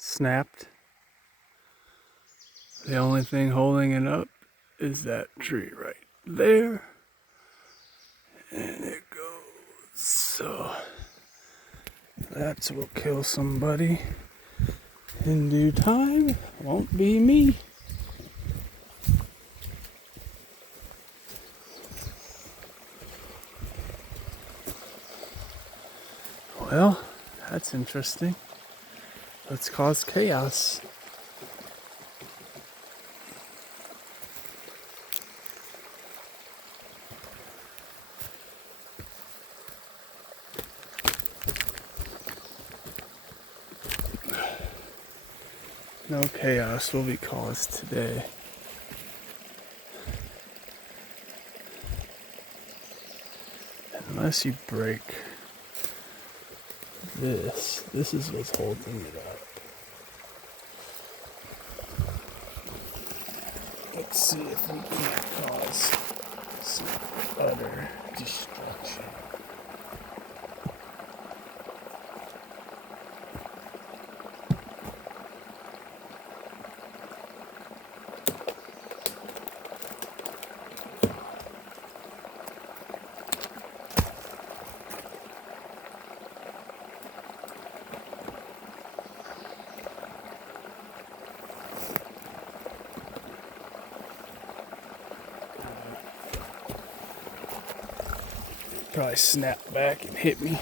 snapped. The only thing holding it up is that tree right there. And it goes. So that will kill somebody in due time. Won't be me. Well, that's interesting. Let's cause chaos. No chaos will be caused today. Unless you break this. This is what's holding it up. Let's see if we can cause some utter destruction. Probably snap back and hit me.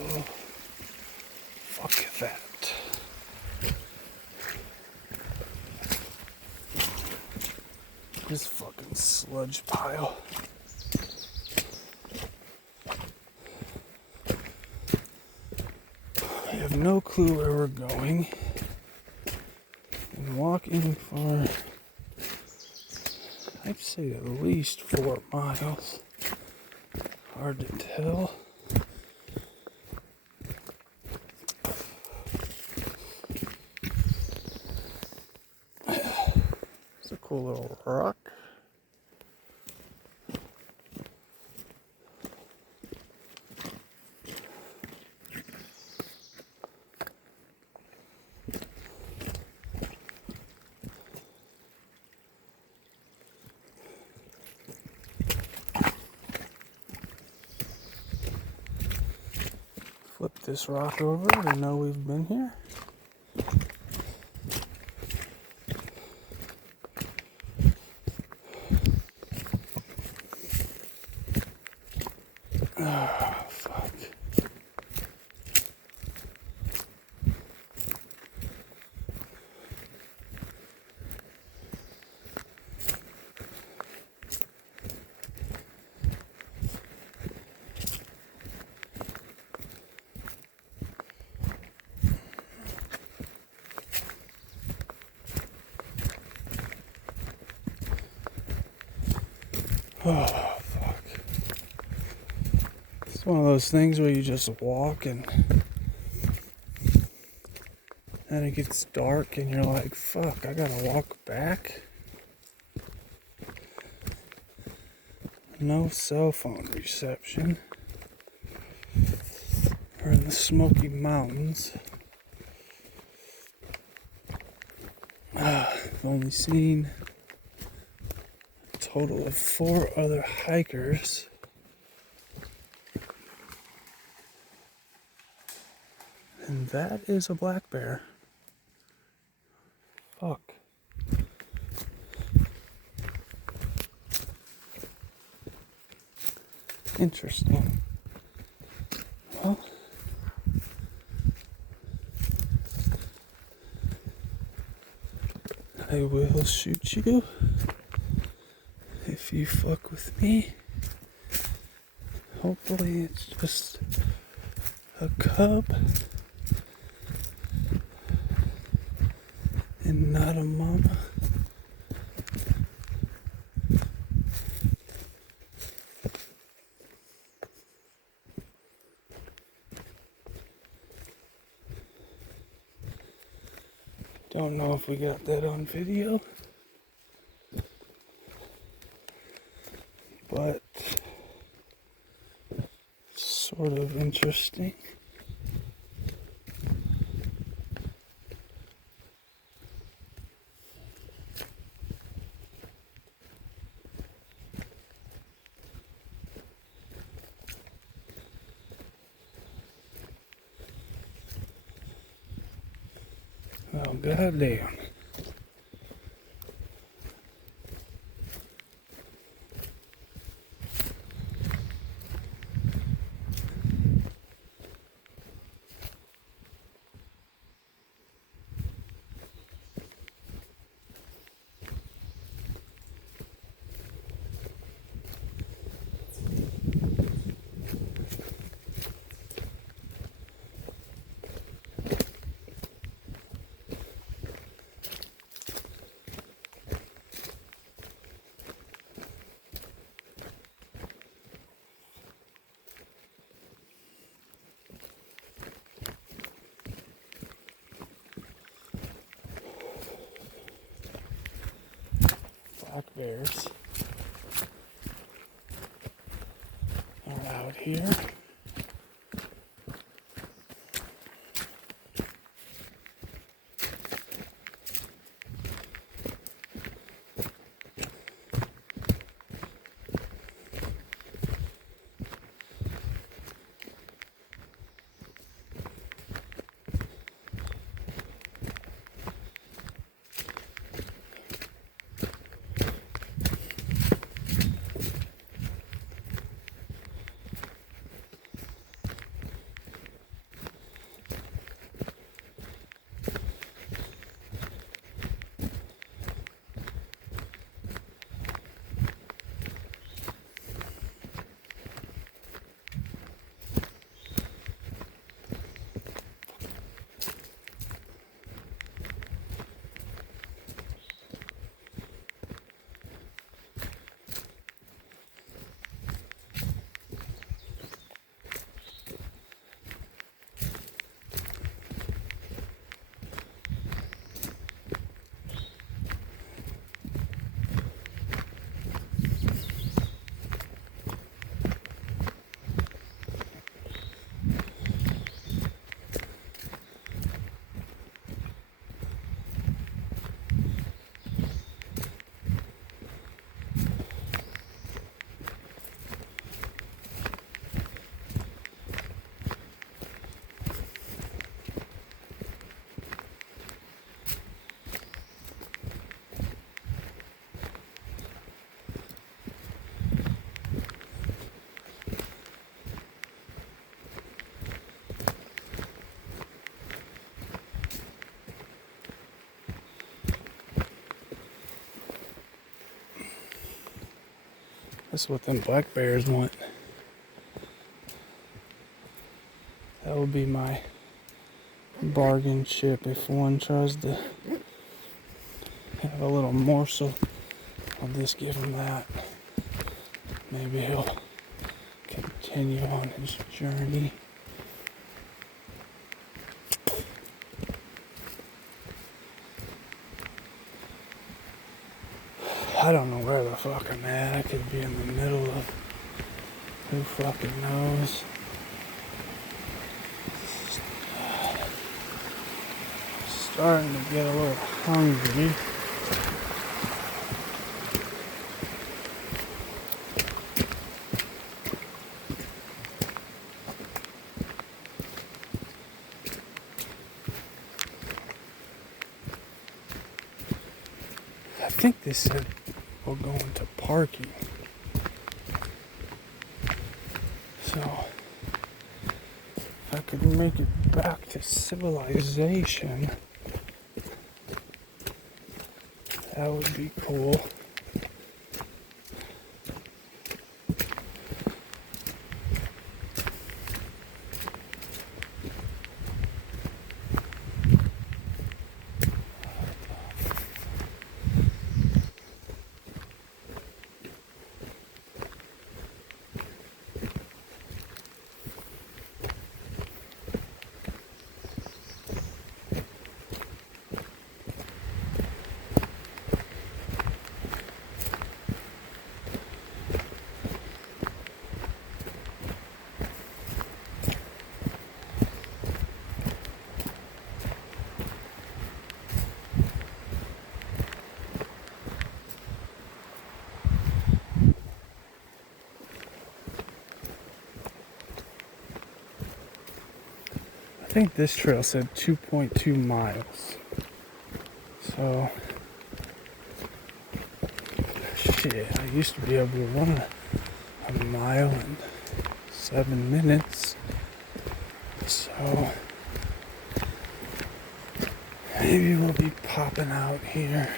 Oh, fuck that. This fucking sludge pile. I have no clue where we're going. And walking for, I'd say at least 4 miles. Hard to tell. It's a cool little rock. Flip this rock over to know we've been here. Oh, fuck. Oh, fuck. It's one of those things where you just walk and then it gets dark and you're like, fuck, I gotta walk back. No cell phone reception. We're in the Smoky Mountains. I've only seen a total of 4 other hikers. And that is a black bear. Fuck. Interesting. Well, I will shoot you if you fuck with me. Hopefully it's just a cub and not a mama. Don't know if we got that on video, but sort of interesting. Oh, goddamn. Black bears are out here. That's what them black bears want. That would be my bargain chip if one tries to have a little morsel. I'll just give him that. Maybe he'll continue on his journey. I don't know where the fuck I'm at. I could be in the middle of who fucking knows. Starting to get a little hungry. I think they said we're going to parking. So, if I could make it back to civilization, that would be cool. I think this trail said 2.2 miles. So, shit, I used to be able to run a mile in 7 minutes. So, maybe we'll be popping out here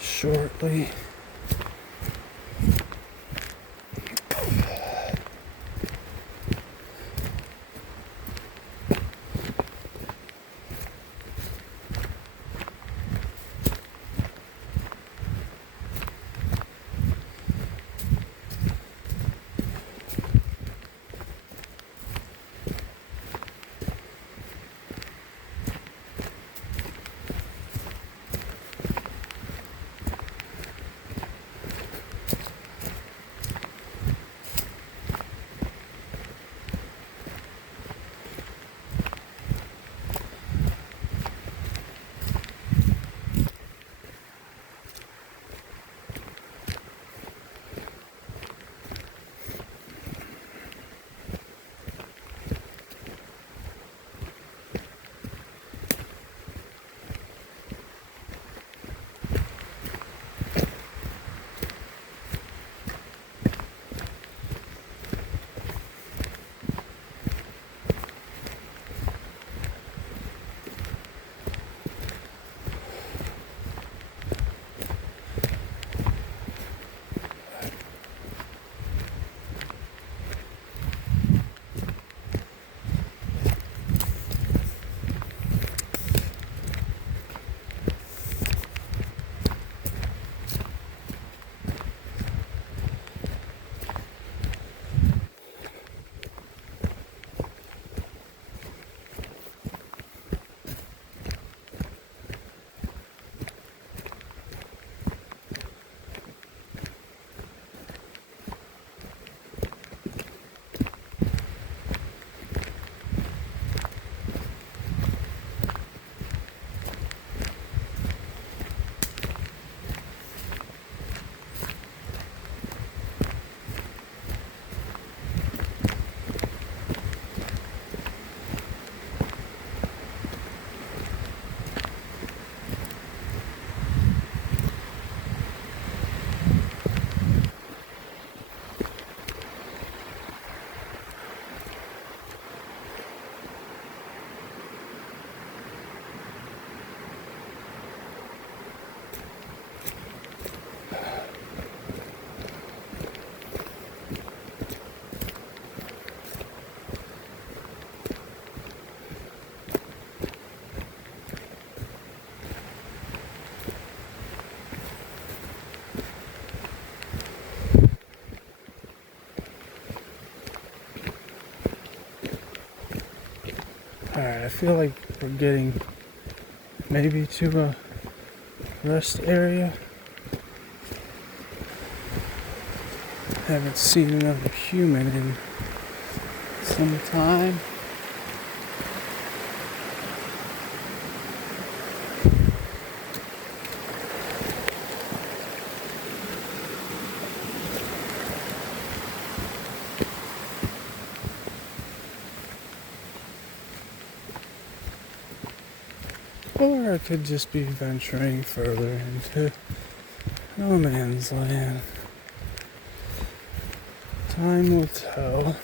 shortly. Alright, I feel like we're getting maybe to a rest area. Haven't seen another human in some time. Or I could just be venturing further into no man's land. Time will tell.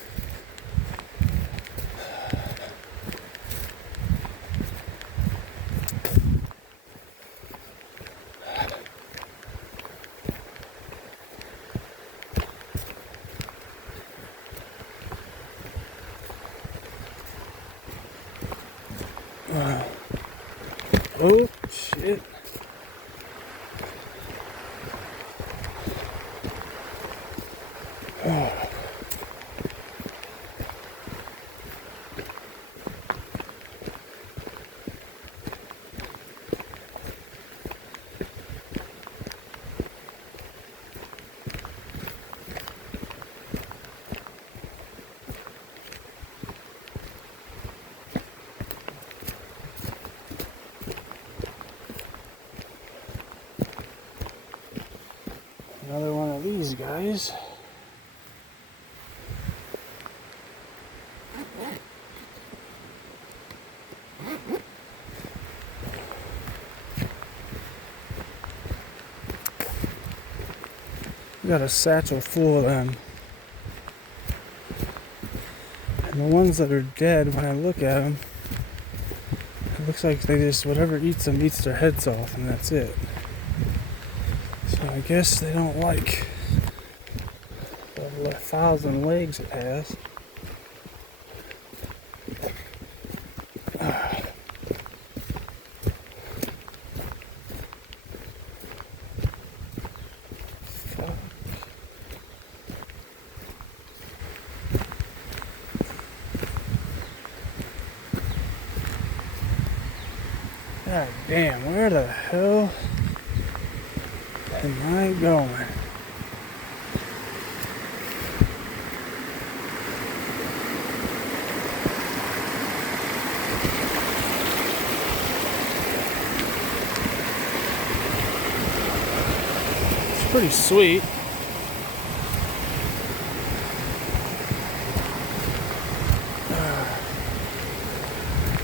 Oh, shit. Oh. Another one of these guys. got a satchel full of them. And the ones that are dead, when I look at them, it looks like they just, whatever eats them eats their heads off, and that's it. So I guess they don't like the 1,000 legs it has. God damn, where the hell am I going? It's pretty sweet.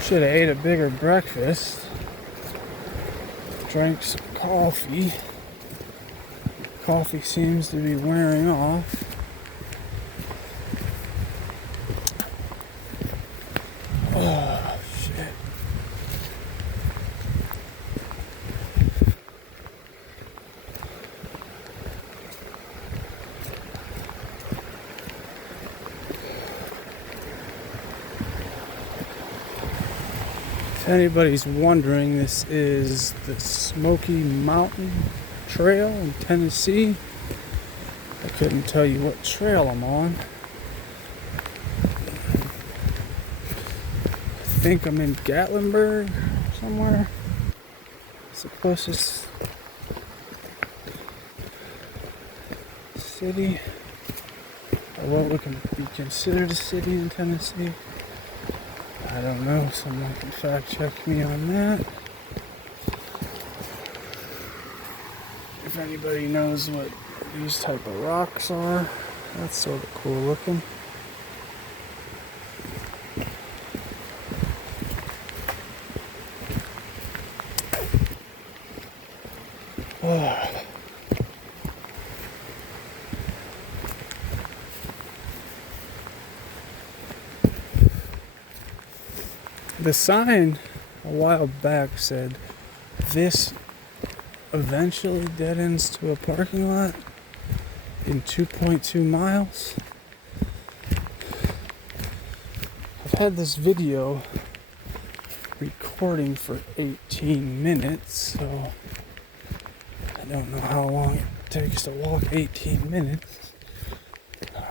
Should have ate a bigger breakfast. Drank some coffee. Coffee seems to be wearing off. Oh, shit. If anybody's wondering, this is the Smoky Mountain Trail in Tennessee. I couldn't tell you what trail I'm on. I think I'm in Gatlinburg somewhere. It's the closest city, or what would be considered a city in Tennessee. I don't know, someone can fact check me on that. If anybody knows what these type of rocks are, that's sort of cool looking. The sign a while back said this eventually dead ends to a parking lot in 2.2 miles. I've had this video recording for 18 minutes, so I don't know how long it takes to walk 18 minutes,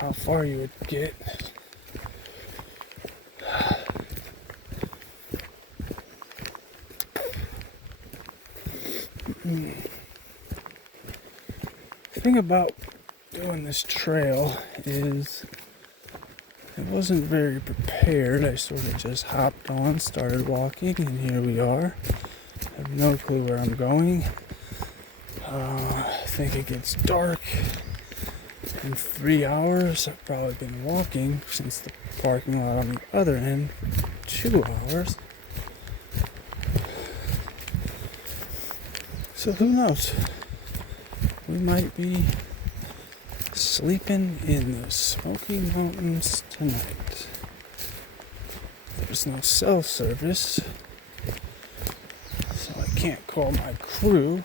how far you would get. The thing about doing this trail is I wasn't very prepared. I sort of just hopped on, started walking, and here we are. I have no clue where I'm going. I think it gets dark in 3 hours. I've probably been walking since the parking lot on the other end for 2 hours. So who knows? We might be sleeping in the Smoky Mountains tonight. There's no cell service, so I can't call my crew,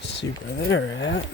see where they're at.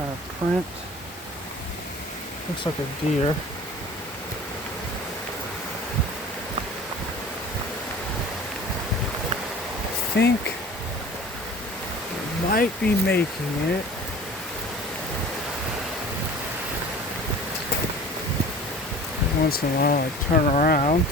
kind of print. Looks like a deer. I think it might be making it. Once in a while I turn around.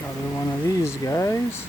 Another one of these guys.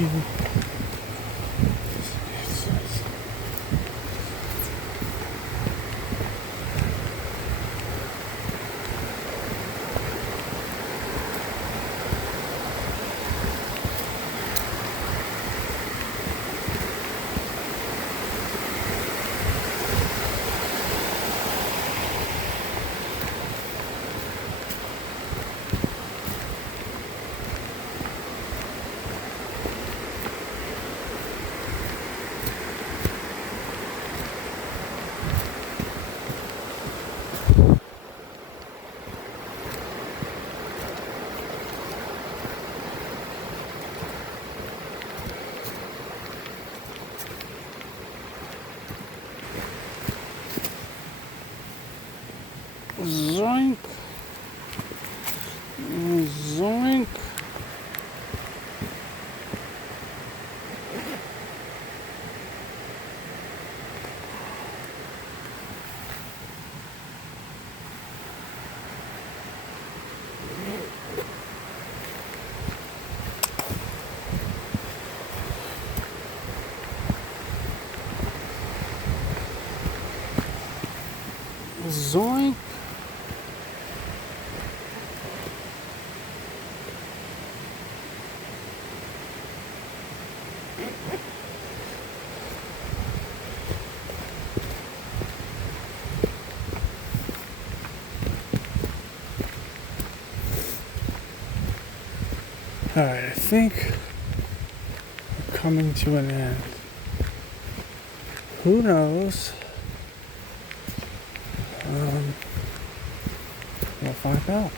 tree. Zoink. Zoink. Zoink. Alright, I think we're coming to an end. Who knows? We'll find out.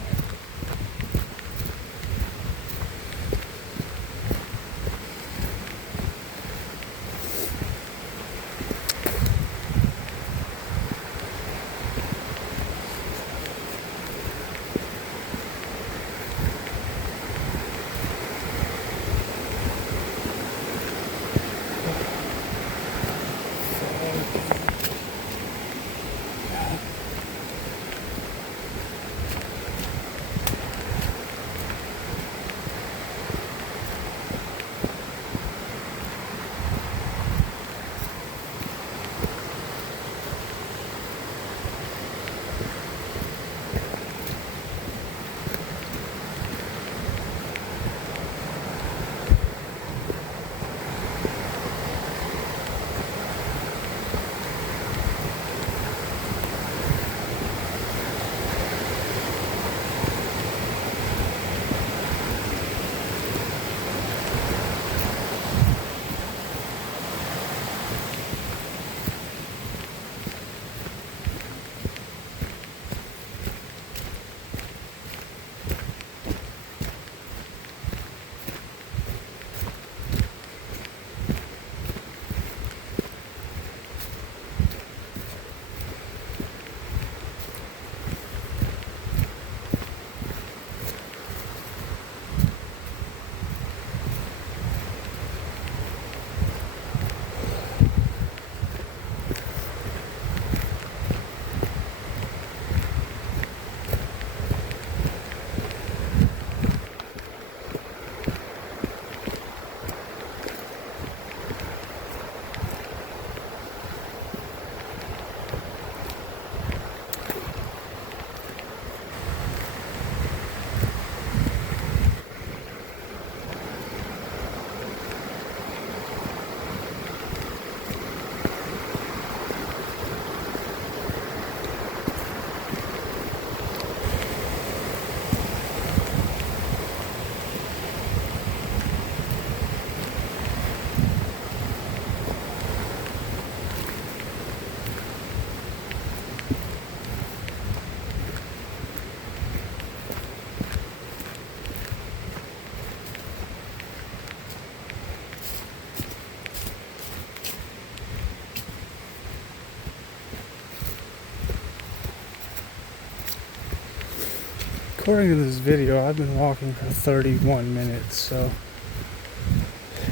According to this video, I've been walking for 31 minutes, so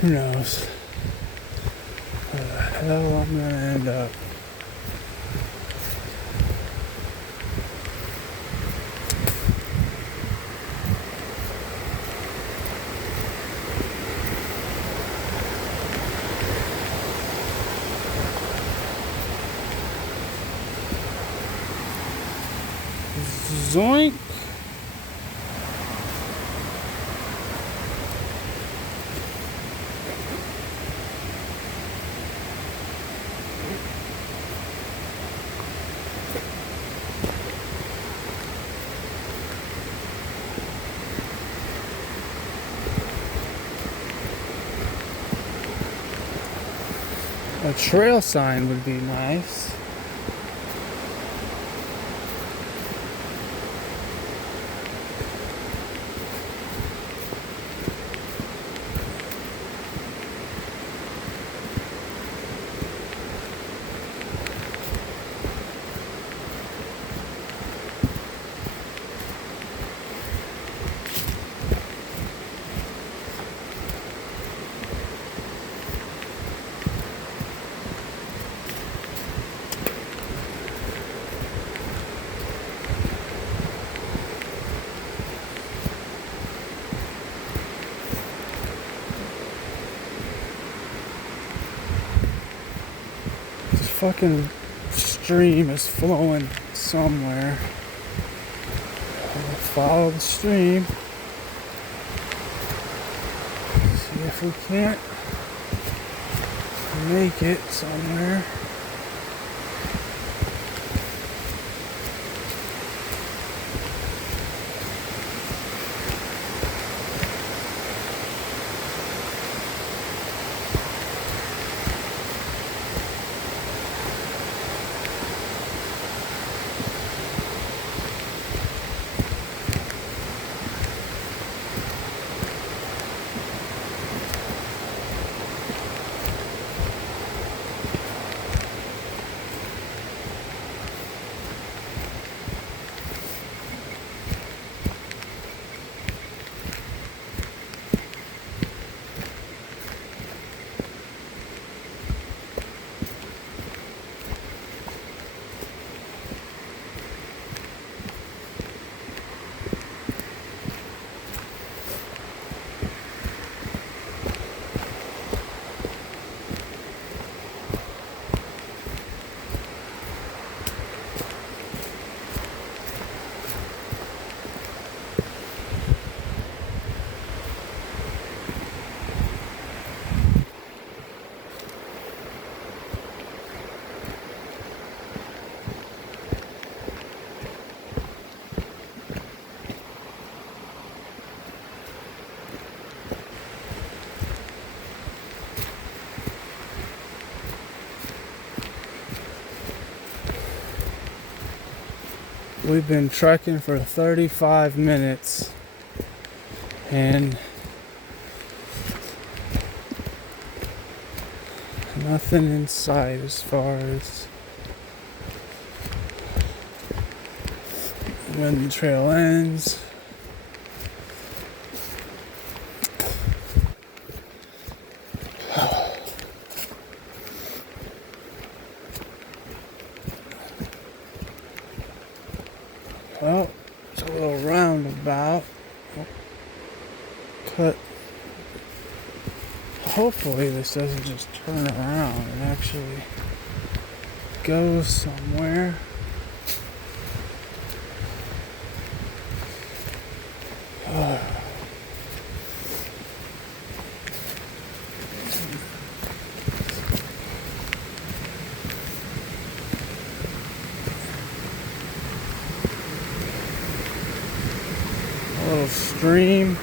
who knows where the hell I'm gonna end up. Zoink. A trail sign would be nice. This fucking stream is flowing somewhere. We'll follow the stream. See if we can't make it somewhere. We've been trekking for 35 minutes and nothing in sight as far as when the trail ends. Well, it's a little roundabout. Cut. Hopefully this doesn't just turn around and actually go somewhere. A little stream.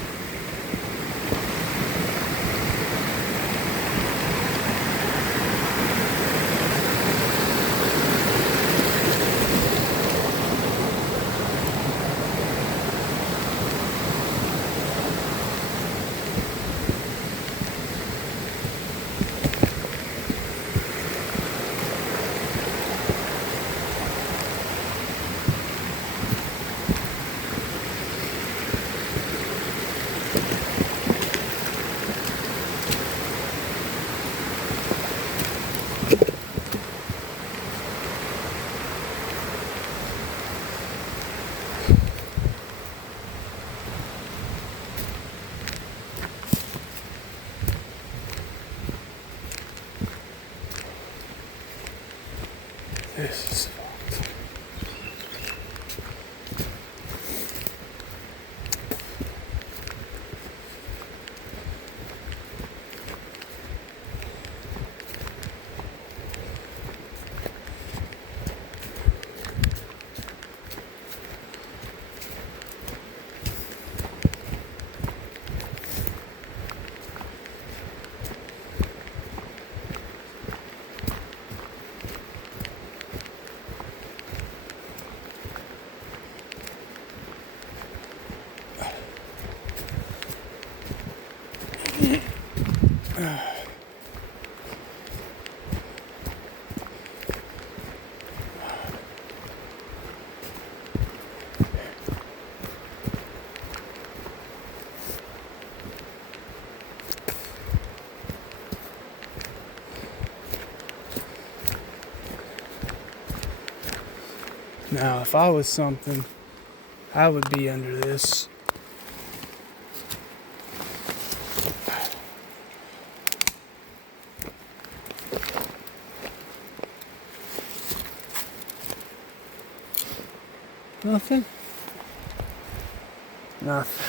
Now, if I was something, I would be under this. Nothing? Nothing.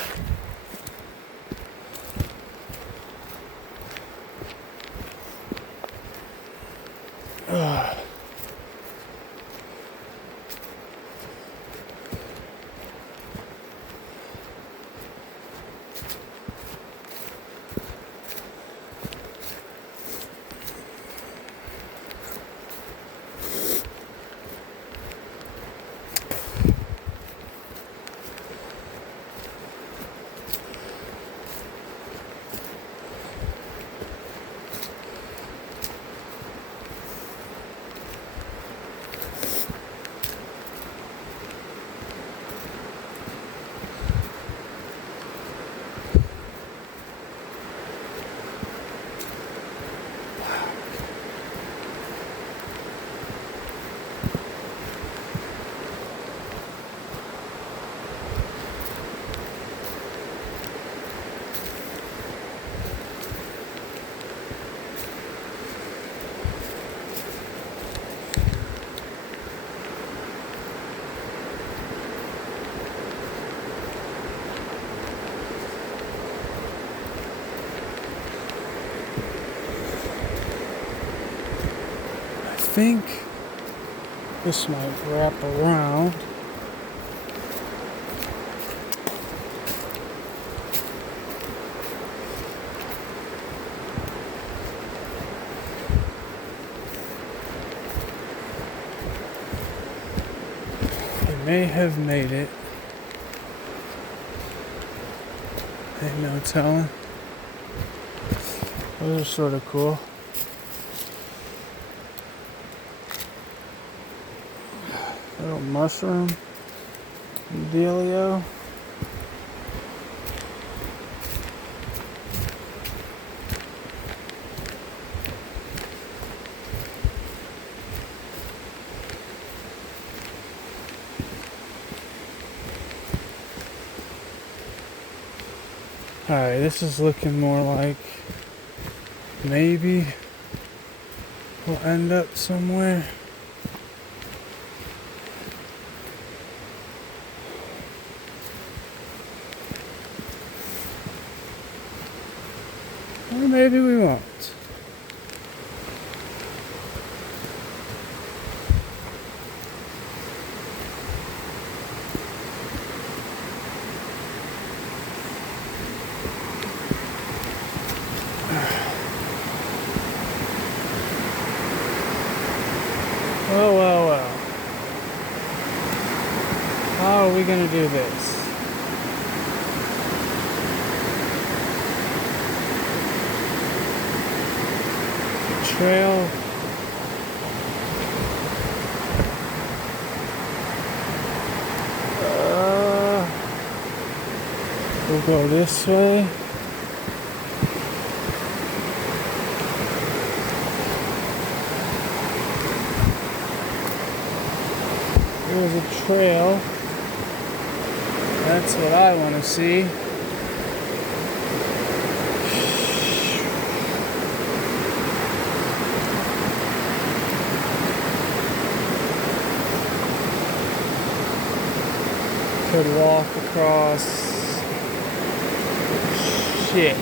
I think this might wrap around. It may have made it. Ain't no telling. Those are sort of cool. Little mushroom dealio. Alright, this is looking more like maybe we'll end up somewhere. Or maybe we won't. Well. How are we gonna do this? Trail. We'll go this way. There's a trail. That's what I want to see. Could walk across. Shit.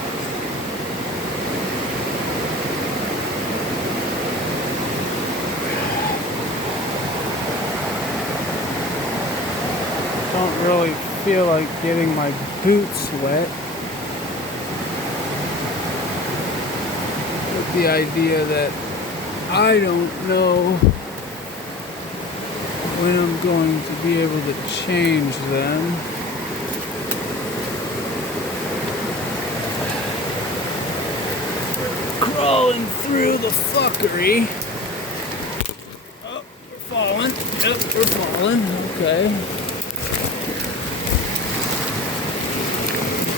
Don't really feel like getting my boots wet. With the idea that I don't know when I'm going to be able to change them. Crawling through the fuckery. Oh, we're falling. Yep, we're falling. Okay.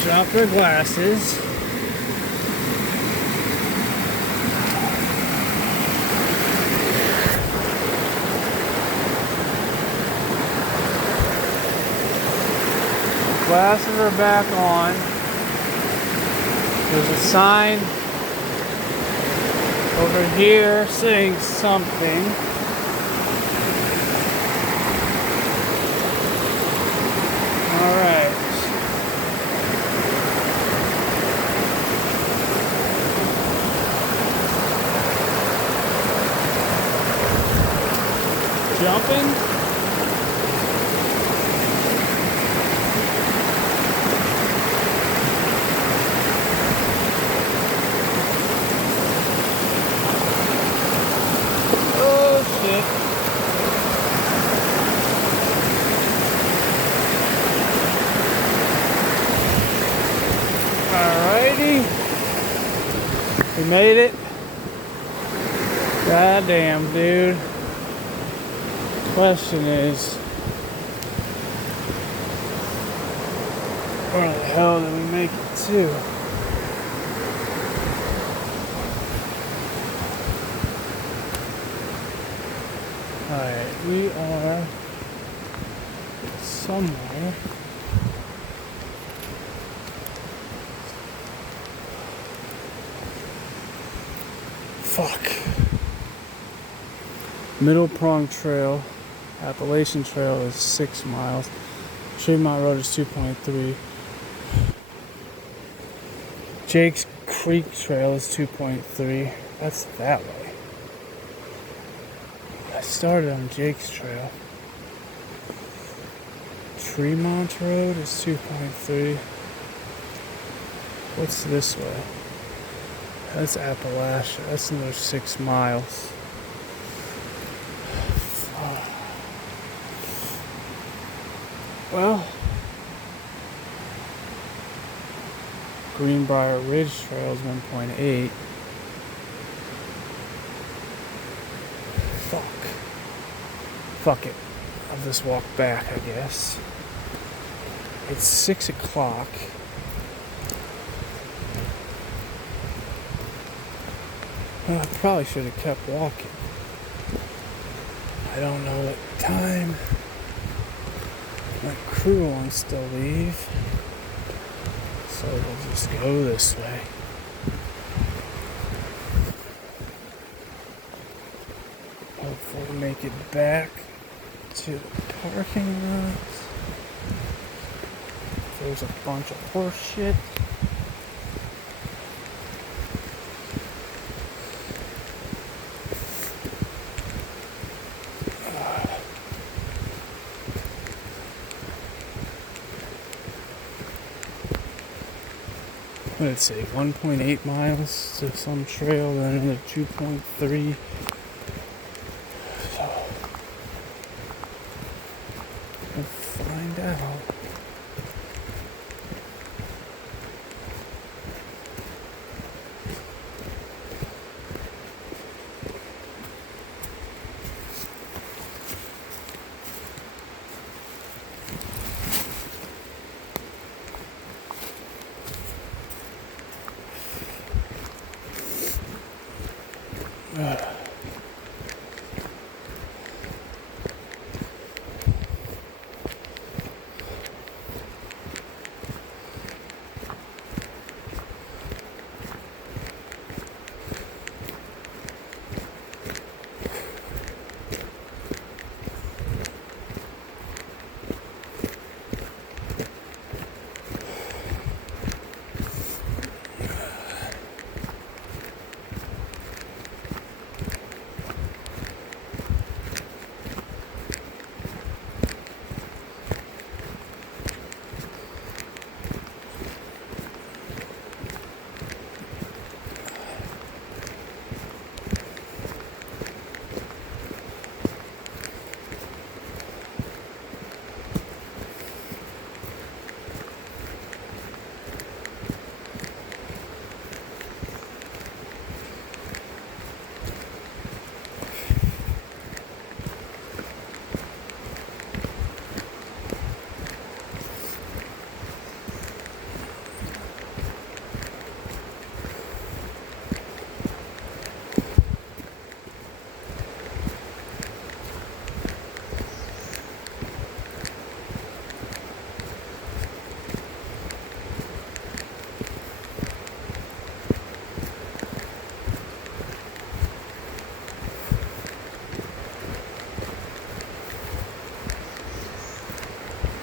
Dropped our glasses. Glasses are back on. There's a sign over here saying something. Alright. Jumping? Alrighty. We made it. God damn, dude. Question is, where the hell did we make it to? Alright, we are somewhere. Fuck. Middle Prong Trail, Appalachian Trail is 6 miles. Tremont Road is 2.3. Jake's Creek Trail is 2.3. That's that way. I started on Jake's Trail. Tremont Road is 2.3. What's this way? That's Appalachia. That's another 6 miles. Well, Greenbrier Ridge Trail is 1.8. Fuck it. I'll just walk back, I guess. It's 6 o'clock. Well, I probably should have kept walking. I don't know what time my crew wants to leave, so we'll just go this way. Hopefully make it back to the parking lot. There's a bunch of horse shit. What did it say? 1.8 miles to some trail, then another 2.3. So, we'll find out.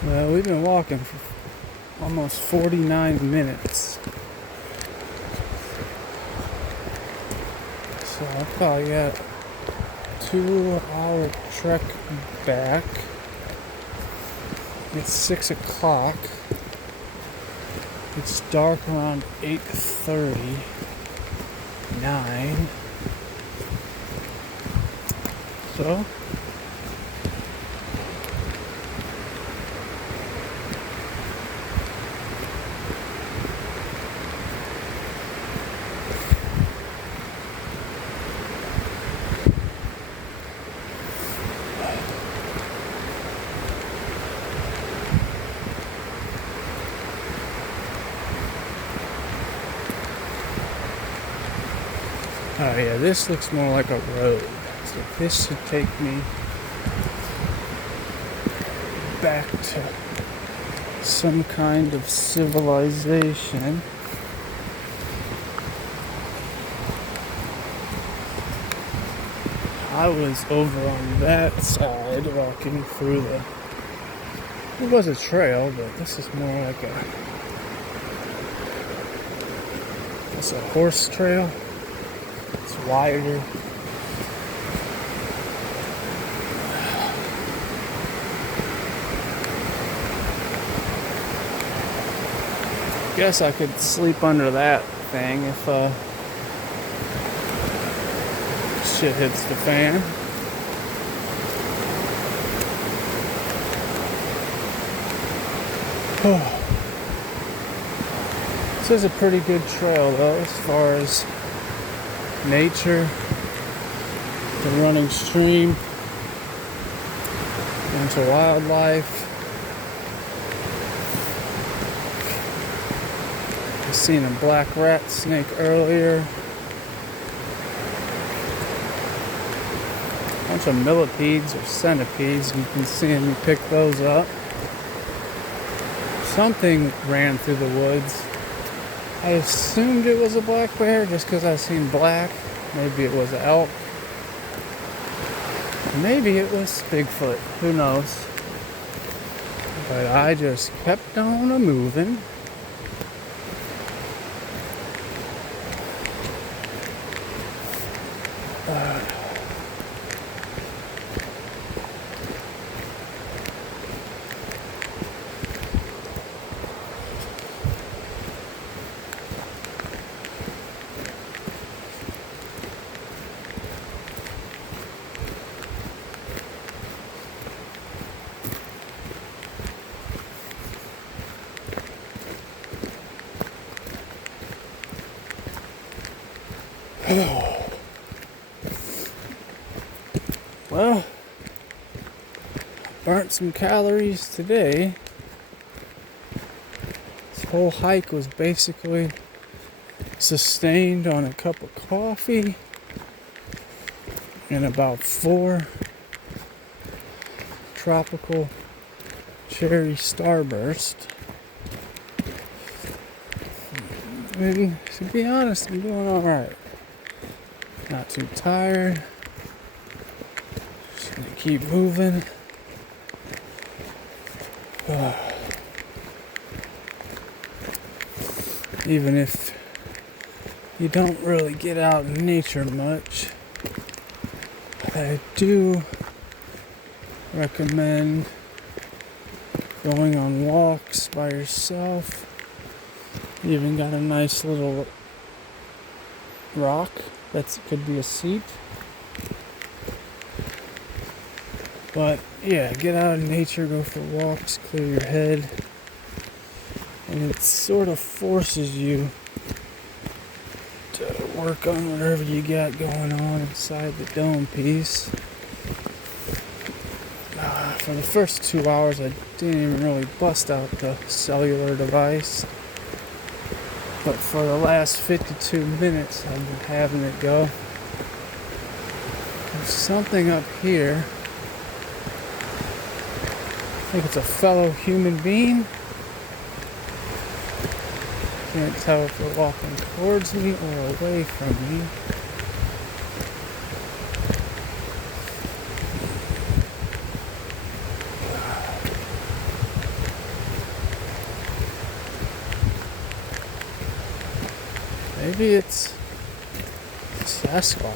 Well, we've been walking for almost 49 minutes. So I probably got a 2-hour trek back. It's 6 o'clock. It's dark around 8:30, 9. So oh yeah, this looks more like a road. So this should take me back to some kind of civilization. I was over on that side walking through the... It was a trail, but this is more like it's a horse trail. It's wider. Guess I could sleep under that thing if shit hits the fan. This is a pretty good trail though, as far as nature, the running stream, into wildlife. I seen a black rat snake earlier. A bunch of millipedes or centipedes. You can see them, you pick those up. Something ran through the woods. I assumed it was a black bear just because I seen black. Maybe it was an elk. Maybe it was Bigfoot. Who knows? But I just kept on a-moving. Well, burnt some calories today. This whole hike was basically sustained on a cup of coffee and about 4 tropical cherry Starburst. And to be honest, I'm doing alright. Not too tired. Just gonna keep moving. Even if you don't really get out in nature much, I do recommend going on walks by yourself. You even got a nice little rock that could be a seat. But yeah, get out in nature, go for walks, clear your head. And it sort of forces you to work on whatever you got going on inside the dome piece. For the first 2 hours, I didn't even really bust out the cellular device. But for the last 52 minutes, I've been having it go. There's something up here. I think it's a fellow human being. Can't tell if they're walking towards me or away from me. Maybe it's Sasquatch.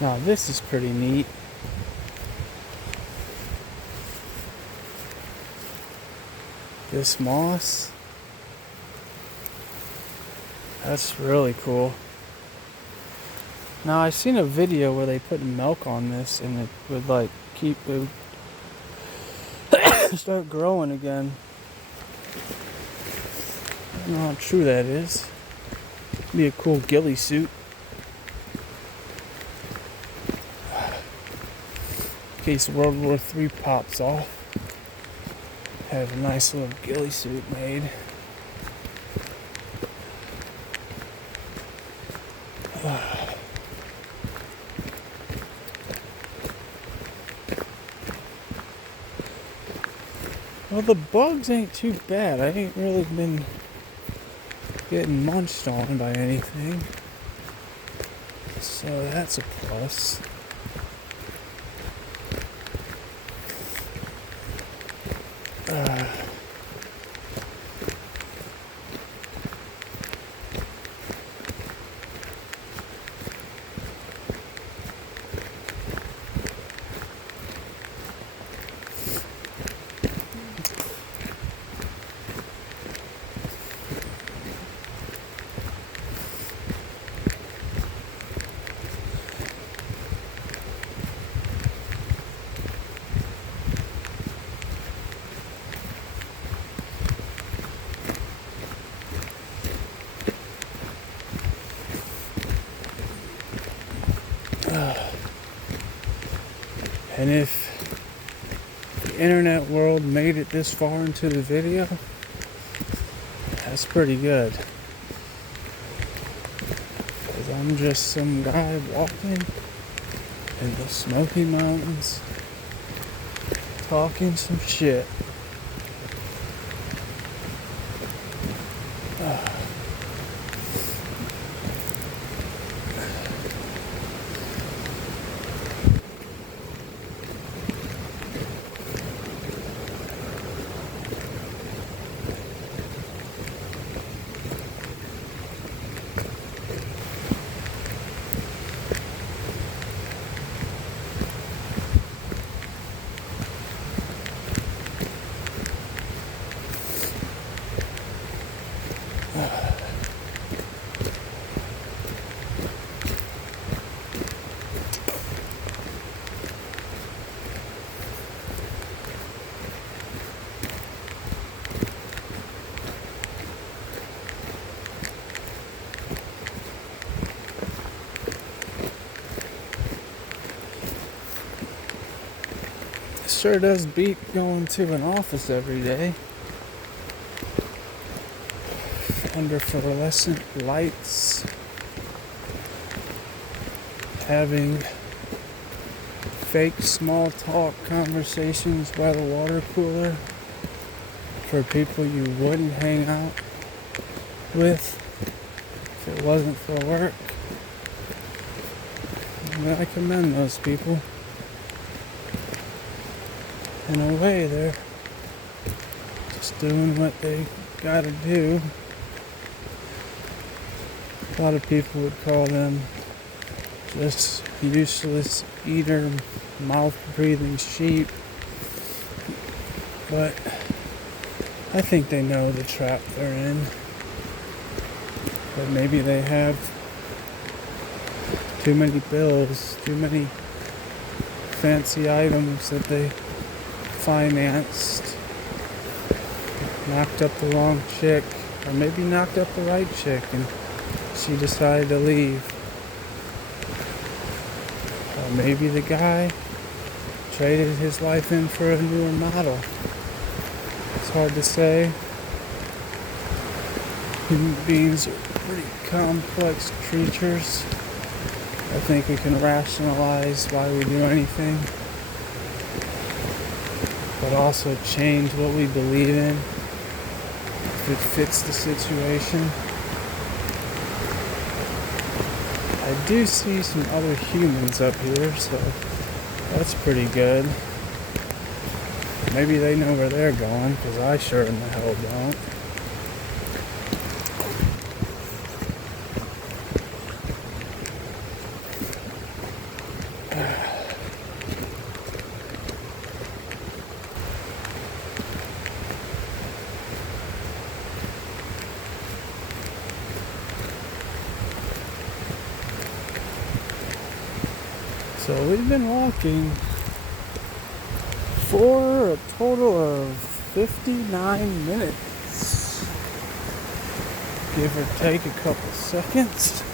Now this is pretty neat. This moss. That's really cool. Now I seen a video where they put milk on this and it would like keep it start growing again. I don't know how true that is. Be a cool ghillie suit. In case World War III pops off. Have a nice little ghillie suit made. Well, the bugs ain't too bad. I ain't really been getting munched on by anything. So that's a plus. And if the internet world made it this far into the video, that's pretty good. Because I'm just some guy walking in the Smoky Mountains, talking some shit. Sure does beat going to an office every day under fluorescent lights, having fake small talk conversations by the water cooler for people you wouldn't hang out with if it wasn't for work. And I commend those people. In a way, they're just doing what they gotta do. A lot of people would call them just useless eater, mouth-breathing sheep. But I think they know the trap they're in. But maybe they have too many bills, too many fancy items that they financed, knocked up the wrong chick, or maybe knocked up the right chick and she decided to leave. Or maybe the guy traded his life in for a newer model. It's hard to say. Human beings are pretty complex creatures. I think we can rationalize why we do anything, but also change what we believe in if it fits the situation. I do see some other humans up here, so that's pretty good. Maybe they know where they're going, because I sure in the hell don't. So we've been walking for a total of 59 minutes, give or take a couple seconds.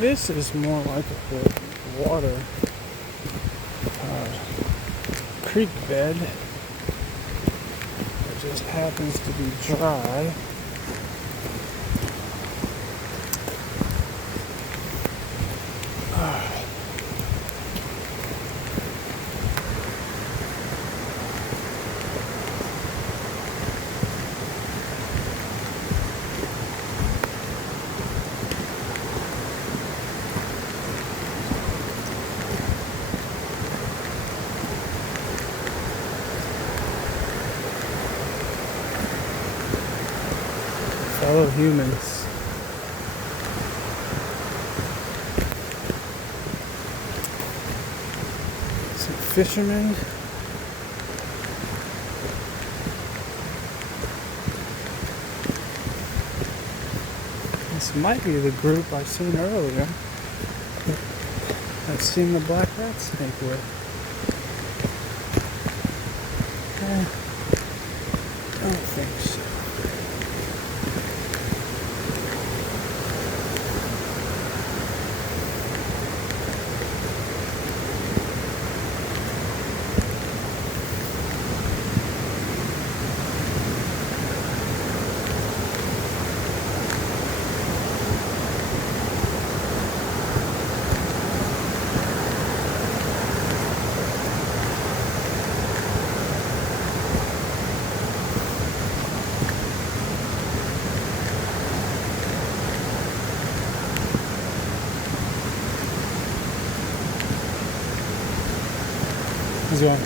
This is more like a water creek bed. It just happens to be dry. Fellow humans. Some fishermen. This might be the group I seen earlier. I've seen the black rat snake with. I don't think so. He's going.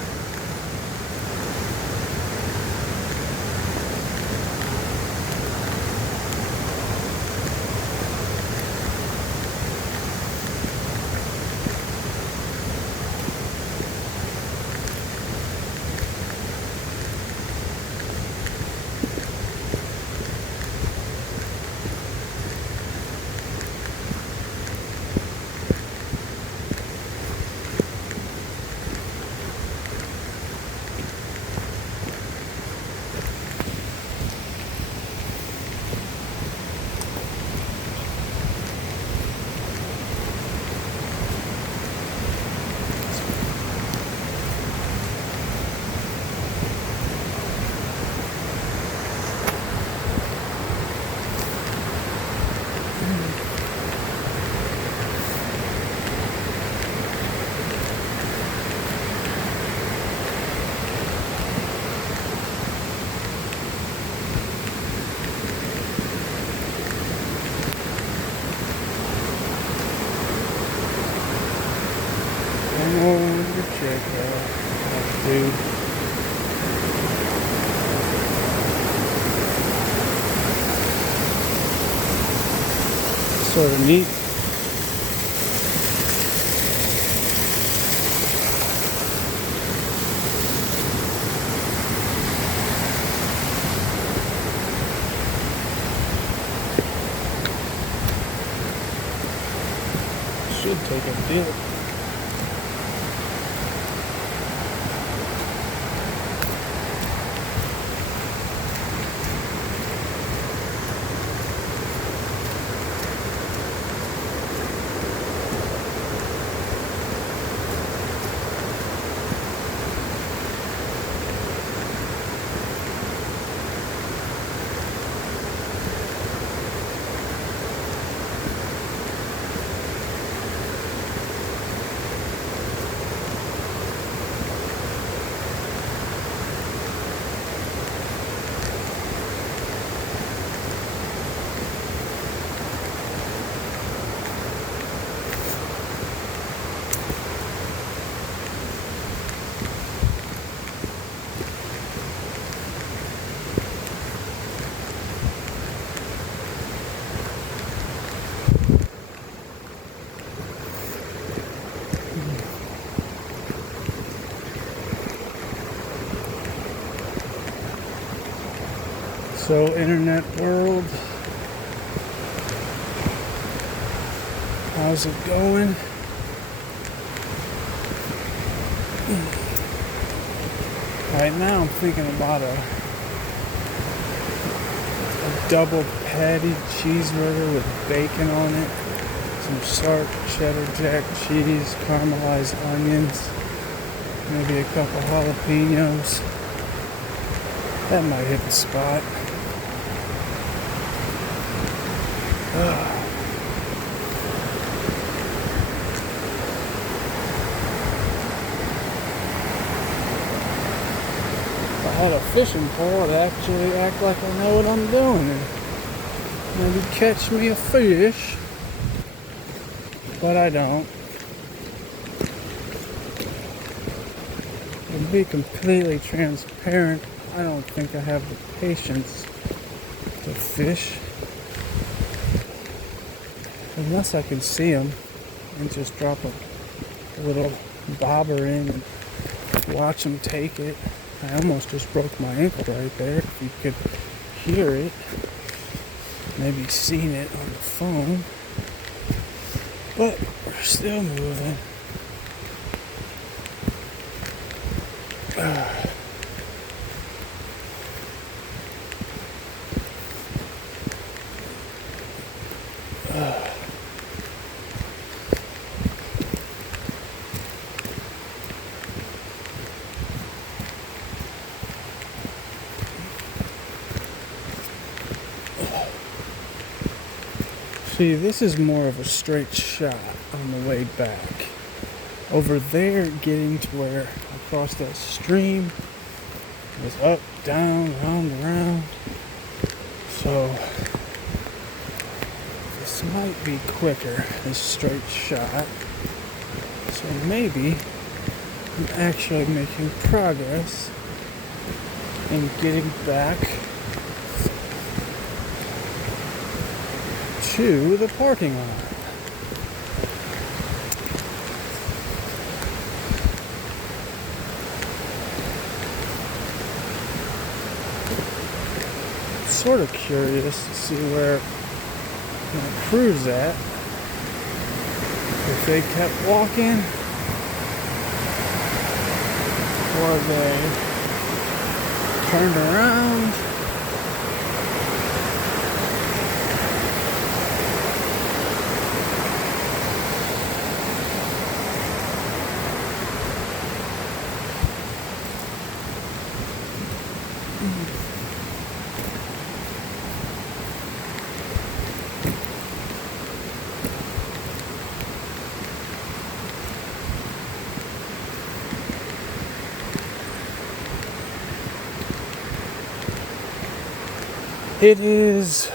Check out, dude. Sort of neat. Should take a dip. So, internet world, how's it going? Right now I'm thinking about a double patty cheeseburger with bacon on it, some sharp cheddar jack cheese, caramelized onions, maybe a couple jalapenos. That might hit the spot. If I had a fishing pole, I'd actually act like I know what I'm doing and maybe catch me a fish, but I don't. To be completely transparent, I don't think I have the patience to fish unless I can see them and just drop a little bobber in and watch them take it. I almost just broke my ankle right there. If you could hear it, maybe seen it on the phone, but we're still moving. See, this is more of a straight shot on the way back. Over there, getting to where I crossed that stream, it was up, down, round, around. So, this might be quicker, this straight shot. So maybe I'm actually making progress in getting back to the parking lot. Sort of curious to see where my crew's at. If they kept walking or they turned around. It is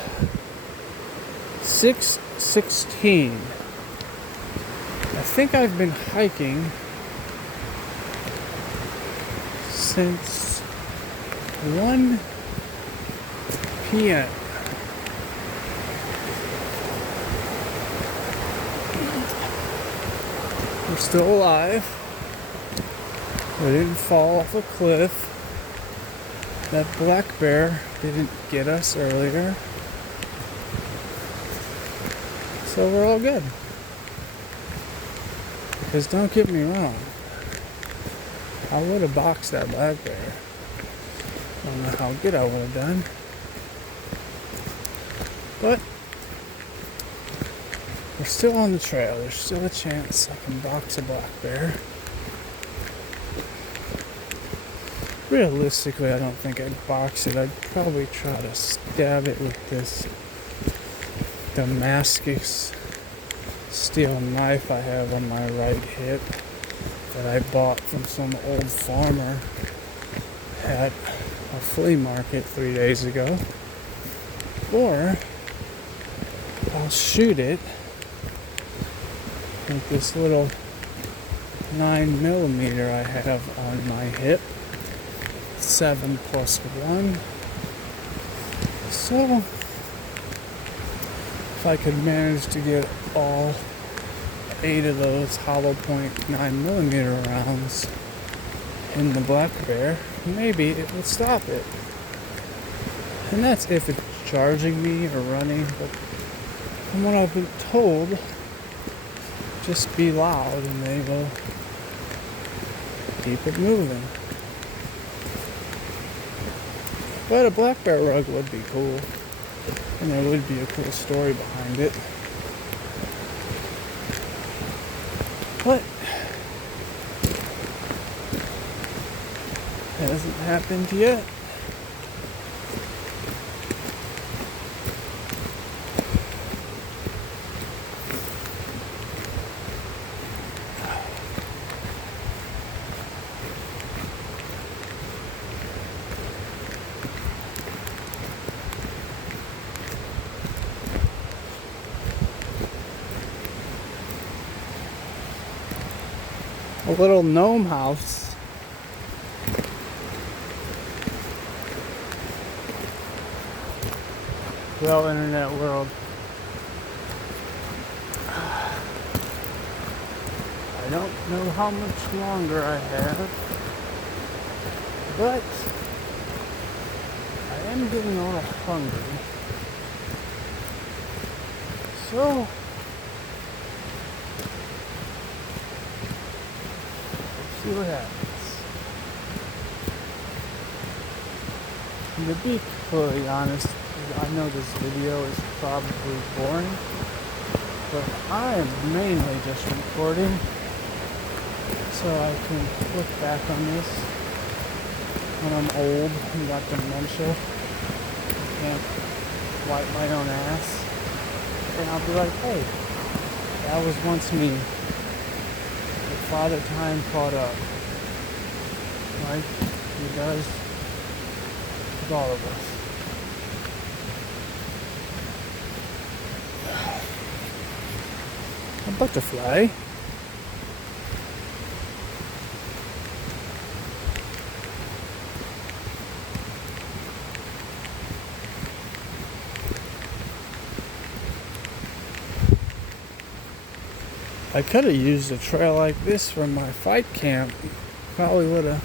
6:16. I think I've been hiking since 1 p.m. We're still alive. We didn't fall off a cliff. That black bear didn't get us earlier. So we're all good. Because don't get me wrong, I would have boxed that black bear. I don't know how good I would have done. But we're still on the trail. There's still a chance I can box a black bear. Realistically, I don't think I'd box it. I'd probably try to stab it with this Damascus steel knife I have on my right hip that I bought from some old farmer at a flea market 3 days ago. Or I'll shoot it with this little 9mm I have on my hip. 7+1. So if I could manage to get all 8 of those hollow point 9mm rounds in the black bear, maybe it would stop it. And that's if it's charging me or running, but from what I've been told, just be loud and they will keep it moving. But a black bear rug would be cool, and there would be a cool story behind it. But it hasn't happened yet. A little gnome house. Well, internet world. I don't know how much longer I have, but I am getting a little hungry. So see what happens. And to be completely honest, I know this video is probably boring, but I am mainly just recording so I can look back on this when I'm old and got dementia. I can't wipe my own ass. And I'll be like, hey, that was once me. Father Time caught up, like he does with all of us. A butterfly. I could have used a trail like this for my fight camp. Probably would have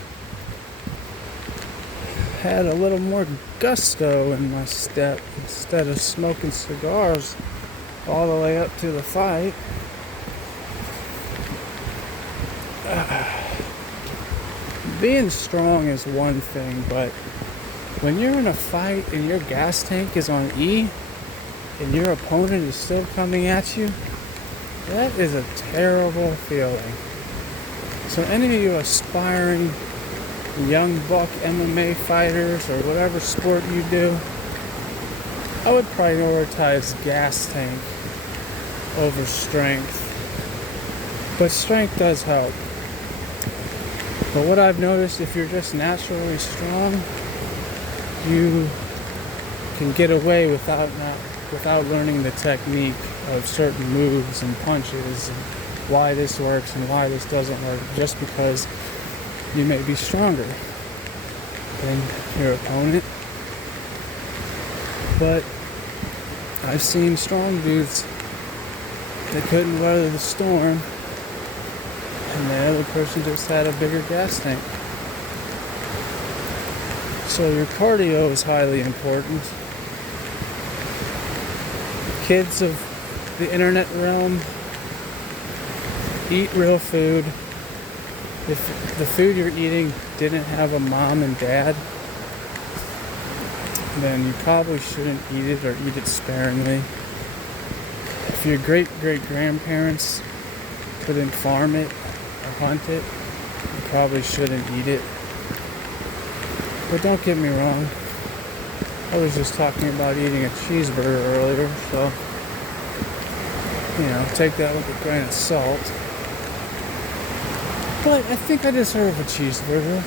had a little more gusto in my step instead of smoking cigars all the way up to the fight. Being strong is one thing, but when you're in a fight and your gas tank is on E and your opponent is still coming at you, that is a terrible feeling. So any of you aspiring young buck MMA fighters or whatever sport you do, I would prioritize gas tank over strength. But strength does help. But what I've noticed, if you're just naturally strong, you can get away without learning the technique of certain moves and punches and why this works and why this doesn't work, just because you may be stronger than your opponent. But I've seen strong dudes that couldn't weather the storm, and the other person just had a bigger gas tank. So your cardio is highly important. Kids of the internet realm, eat real food. If the food you're eating didn't have a mom and dad, then you probably shouldn't eat it or eat it sparingly. If your great-great-grandparents couldn't farm it or hunt it, you probably shouldn't eat it. But don't get me wrong, I was just talking about eating a cheeseburger earlier, so, take that with a grain of salt. But I think I deserve a cheeseburger.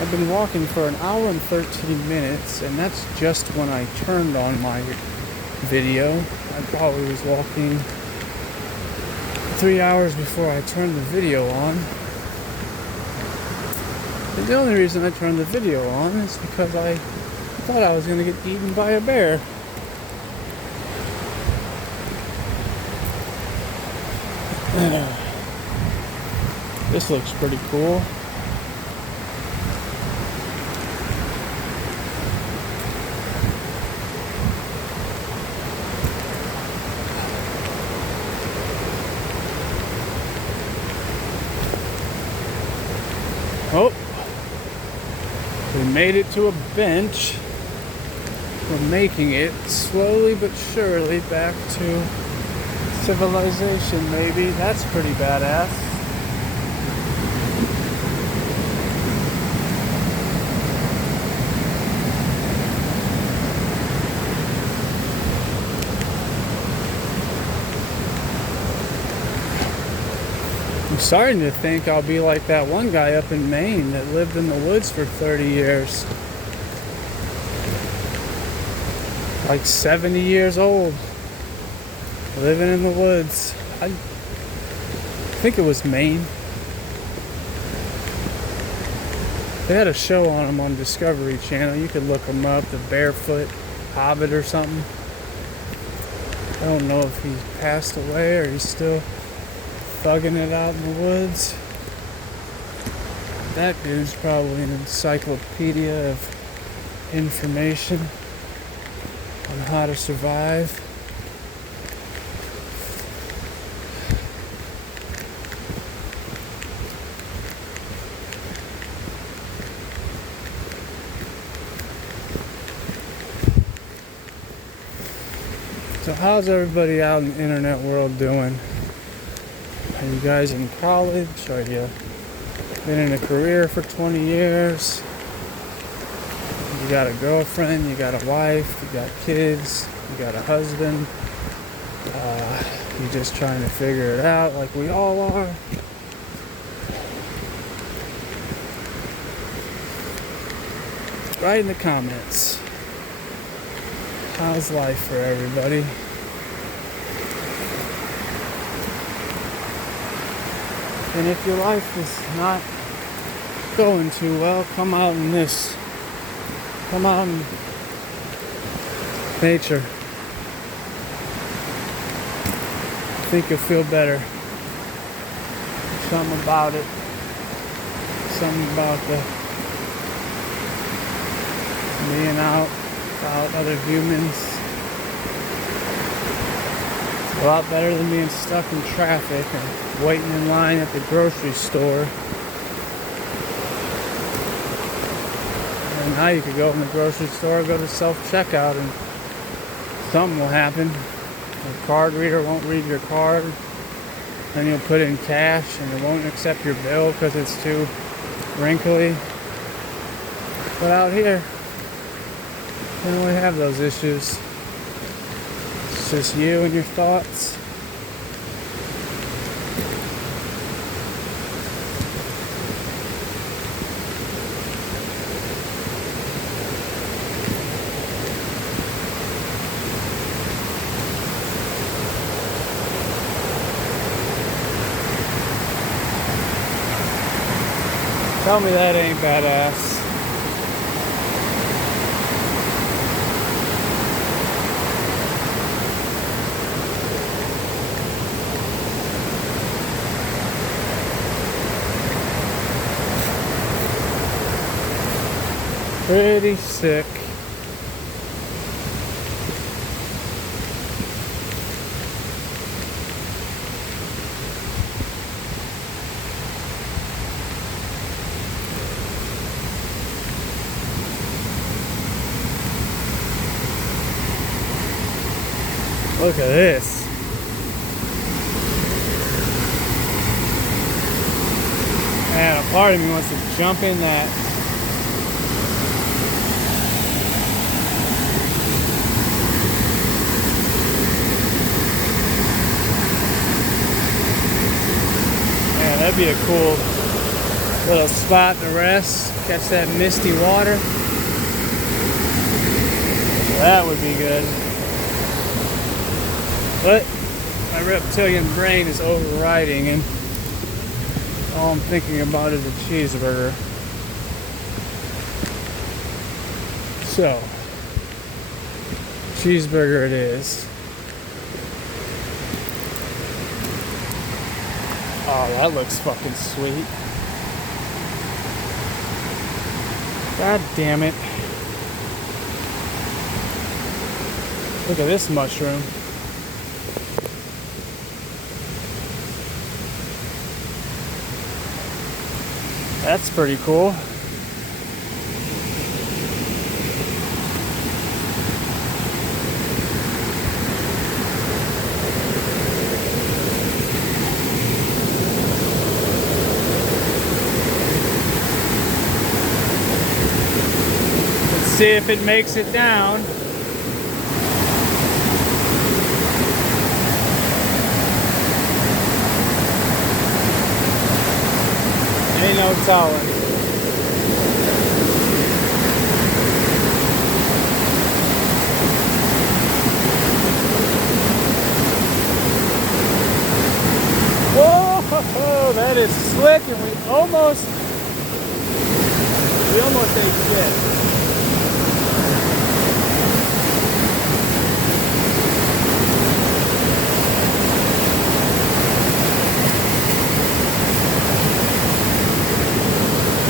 I've been walking for an hour and 13 minutes, and that's just when I turned on my video. I probably was walking 3 hours before I turned the video on. And the only reason I turned the video on is because I thought I was going to get eaten by a bear. This looks pretty cool. We made it to a bench. We're making it slowly but surely back to civilization, maybe. That's pretty badass. I'm starting to think I'll be like that one guy up in Maine that lived in the woods for 30 years. Like 70 years old. Living in the woods. I think it was Maine. They had a show on him on Discovery Channel. You could look him up, the Barefoot Hobbit or something. I don't know if he's passed away or he's still thugging it out in the woods. That dude's probably an encyclopedia of information on how to survive. So how's everybody out in the internet world doing? Are you guys in college? Are you been in a career for 20 years? You got a girlfriend, you got a wife, you got kids, you got a husband. You're just trying to figure it out like we all are. Write in the comments. How's life for everybody? And if your life is not going too well, come out in this. Come out in nature. I think you'll feel better. Something about it. Something about the being out without other humans. It's a lot better than being stuck in traffic and waiting in line at the grocery store. And now you could go in the grocery store, go to self-checkout, and something will happen. The card reader won't read your card. Then you'll put in cash and it won't accept your bill because it's too wrinkly. But out here, you don't really have those issues. It's just you and your thoughts. Tell me that ain't badass. Pretty sick. Look at this. Man, a part of me wants to jump in that. Man, that'd be a cool little spot to rest, catch that misty water. That would be good. But my reptilian brain is overriding and all I'm thinking about is a cheeseburger. So, cheeseburger it is. Oh, that looks fucking sweet. God damn it. Look at this mushroom. That's pretty cool. See if it makes it down. Ain't no telling. Whoa, that is slick, and we almost ate shit.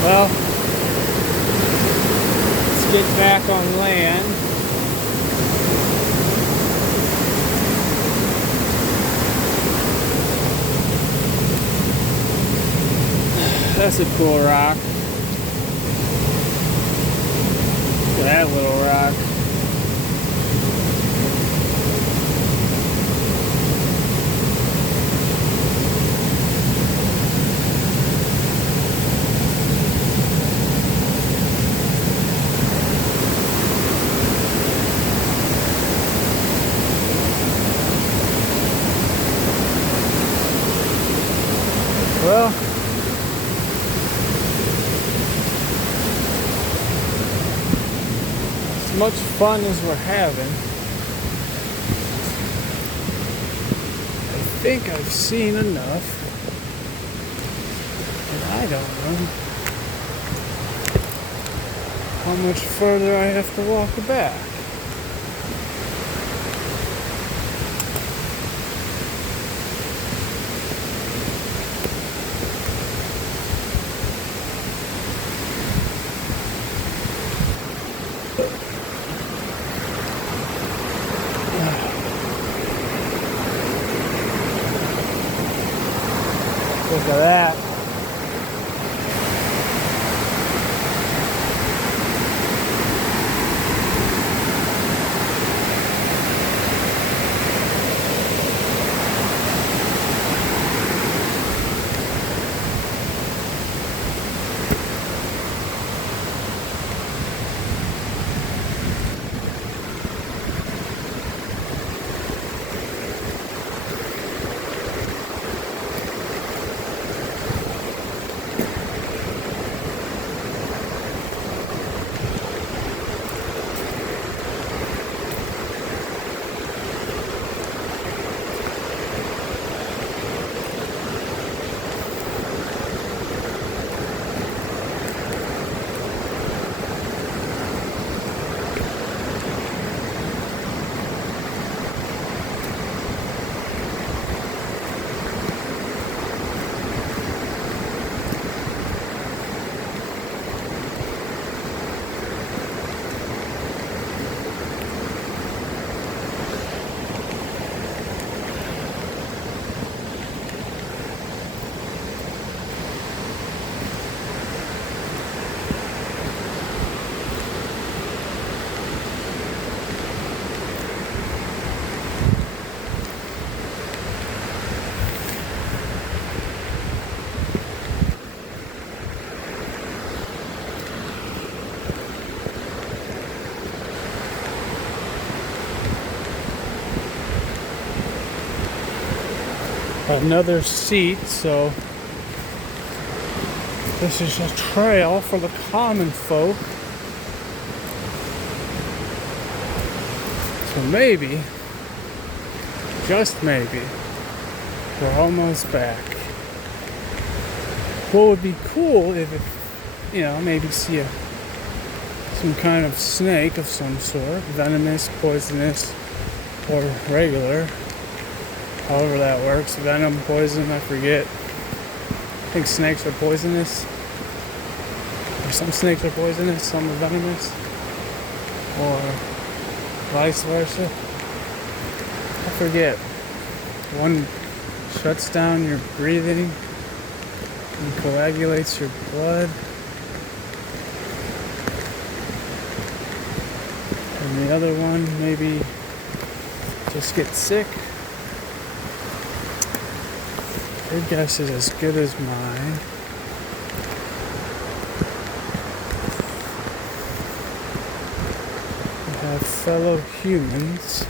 Well, let's get back on land. That's a cool rock. Look at that little rock. Well, as much fun as we're having, I think I've seen enough, and I don't know how much further I have to walk back. Look at that. Another seat, so this is a trail for the common folk. So maybe, just maybe, we're almost back. What would be cool if it, maybe see some kind of snake of some sort, venomous, poisonous, or regular. However that works, venom, poison, I forget. I think snakes are poisonous. Or some snakes are poisonous, some are venomous. Or vice versa. I forget. One shuts down your breathing and coagulates your blood. And the other one maybe just gets sick. Your guess is as good as mine. have fellow humans.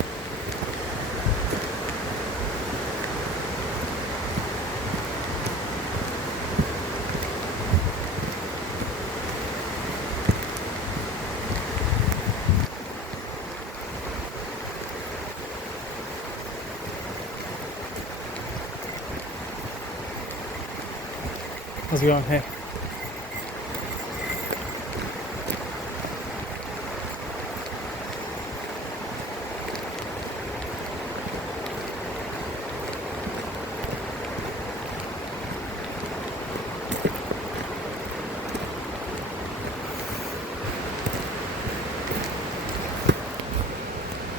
How's it going? Hey.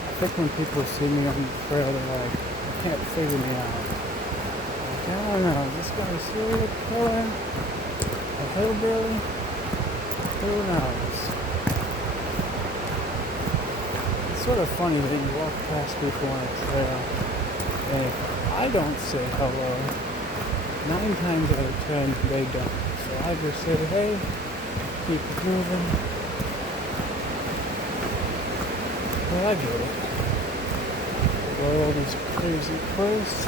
I think when people see me on the trail, they're like, they can't figure me out. Like, I don't know, this guy's serial killer, a hillbilly, who knows? It's sort of funny that you walk past people on a trail, and if I don't say hello, 9 times out of 10 they don't. So I just say, hey, keep moving. Well, I get it. The world is a crazy place.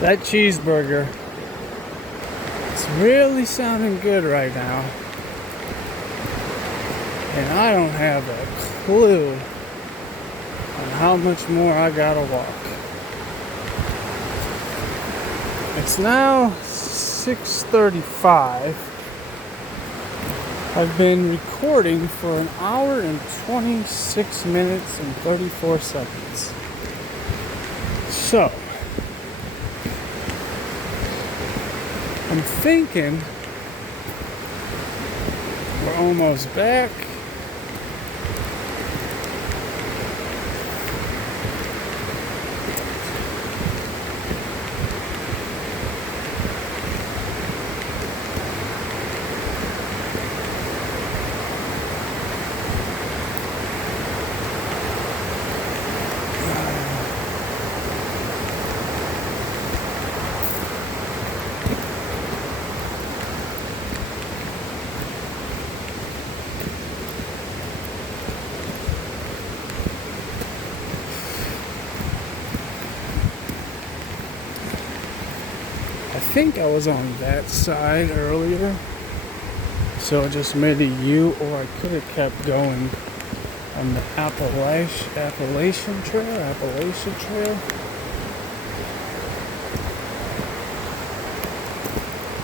That cheeseburger, it's really sounding good right now. And I don't have a clue on how much more I gotta walk. It's now 6:35. I've been recording for 1 hour and 26 minutes and 34 seconds. So, I'm thinking we're almost back. I think I was on that side earlier, so I just made a U, or I could have kept going on the Appalachian Trail.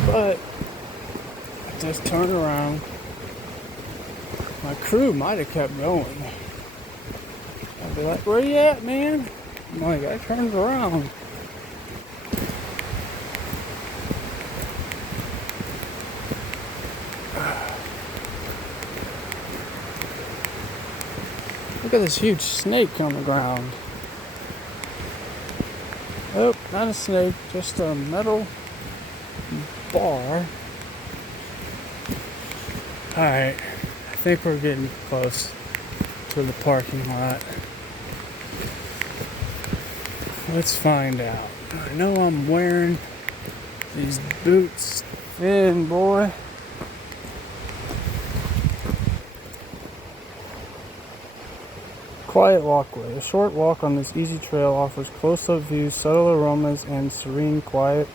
But I just turned around. My crew might have kept going. I'd be like, where you at, man? I'm like, I turned around. Look at this huge snake on the ground. Oh, not a snake, just a metal bar. Alright, I think we're getting close to the parking lot. Let's find out. I know I'm wearing these boots thin, boy. Quiet walkway. A short walk on this easy trail offers close-up views, subtle aromas, and serene quiet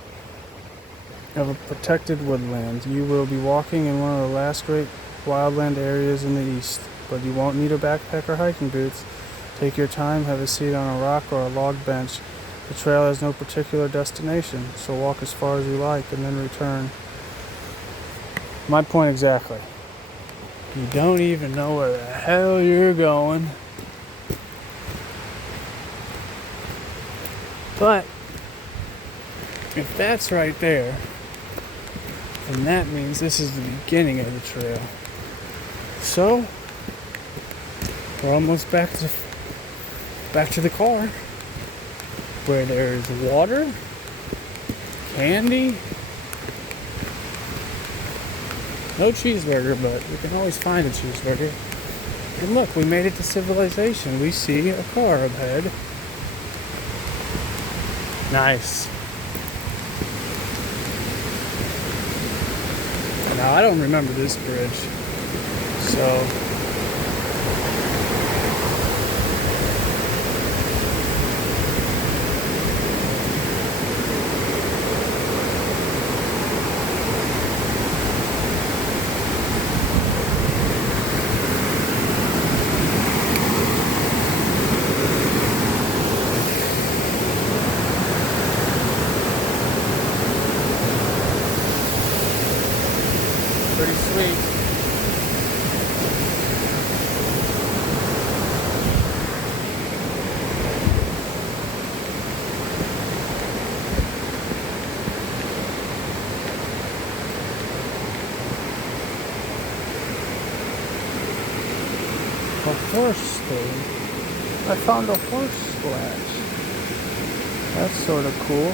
of a protected woodland. You will be walking in one of the last great wildland areas in the east, but you won't need a backpack or hiking boots. Take your time, have a seat on a rock or a log bench. The trail has no particular destination, so walk as far as you like and then return. My point exactly. You don't even know where the hell you're going. But if that's right there, then that means this is the beginning of the trail. So we're almost back to the car, where there's water, candy, No cheeseburger, but we can always find a cheeseburger. And look, we made it to civilization. We see a car ahead. Nice. Now, I don't remember this bridge, so... pretty sweet. A horse thing. I found a horse splash. That's sort of cool.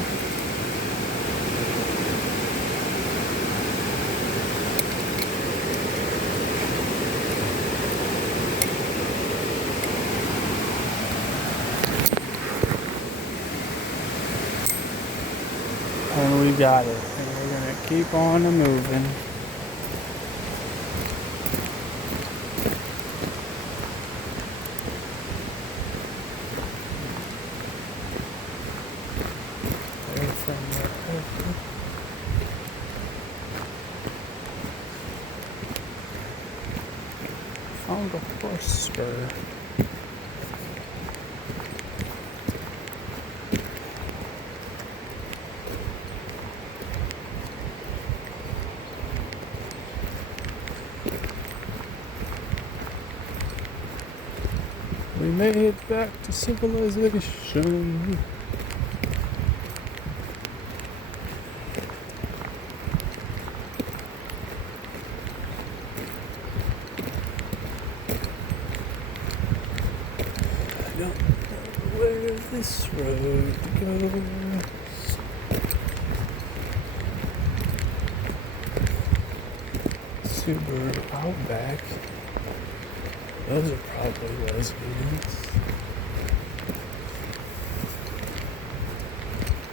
And we got it. And we're gonna keep on moving. Found a horse spur. We made it back to civilization. I don't know where this road goes. Subaru Outback. Those are probably lesbians.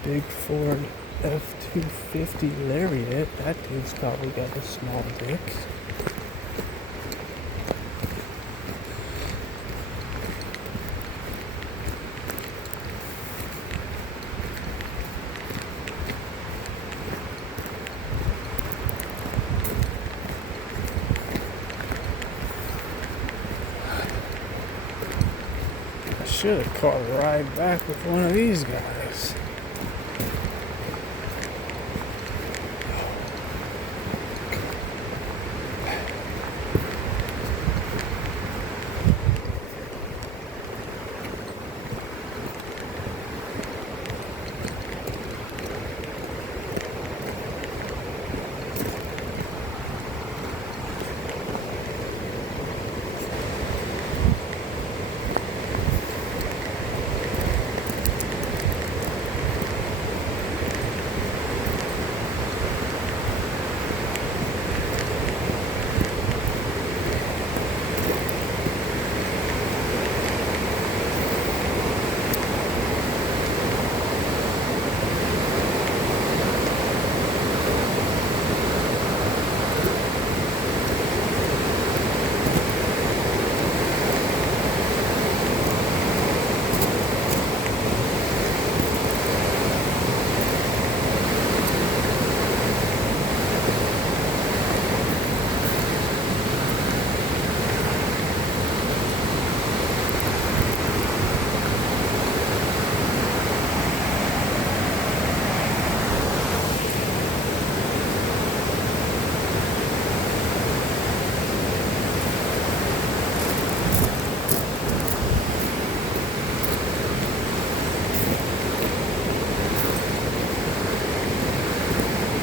Big Ford F-250 Lariat. That dude's probably got a small dick. I should have caught a ride back with one of these guys.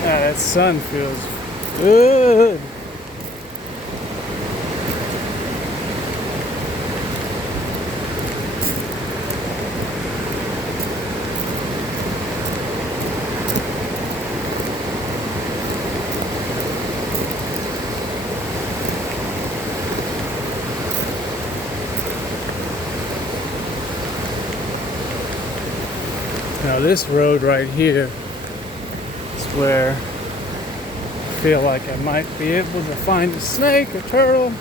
That sun feels good. Now this road right here is where I feel like I might be able to find a snake, a turtle,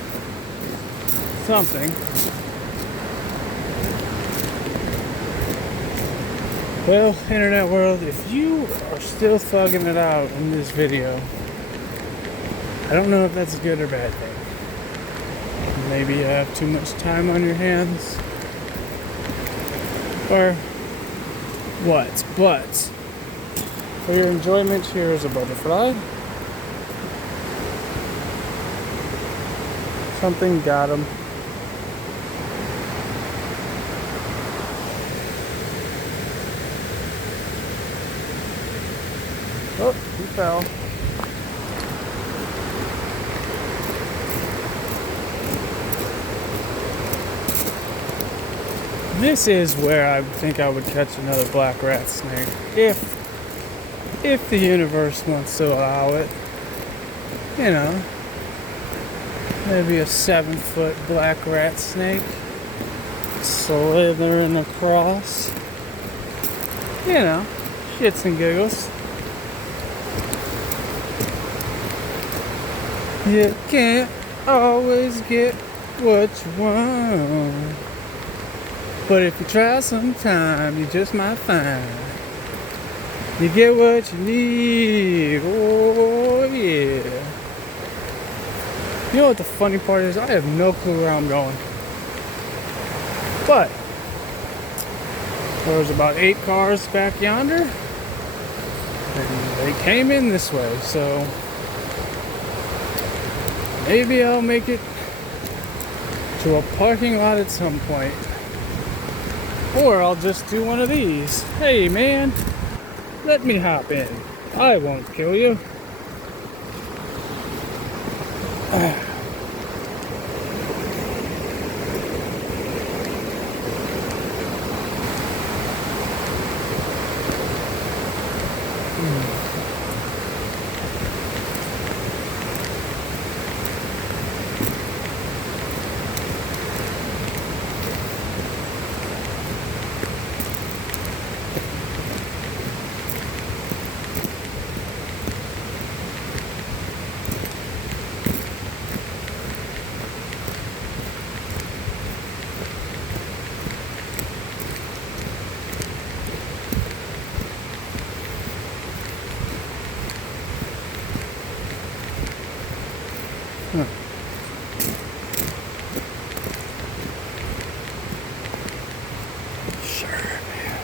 something. Well, internet world, if you are still thugging it out in this video, I don't know if that's a good or bad thing. Maybe you have too much time on your hands, or what? But for your enjoyment, here is a butterfly. Something got him. Oh, he fell. This is where I think I would catch another black rat snake if the universe wants to allow it. You know, maybe a 7-foot black rat snake slithering across. You know, shits and giggles. You can't always get what you want, but if you try sometime, you just might find you get what you need. Oh yeah. You know what the funny part is? I have no clue where I'm going, but there's about 8 cars back yonder, and they came in this way, so maybe I'll make it to a parking lot at some point. Or I'll just do one of these. Hey man, let me hop in. I won't kill you. Sure, man.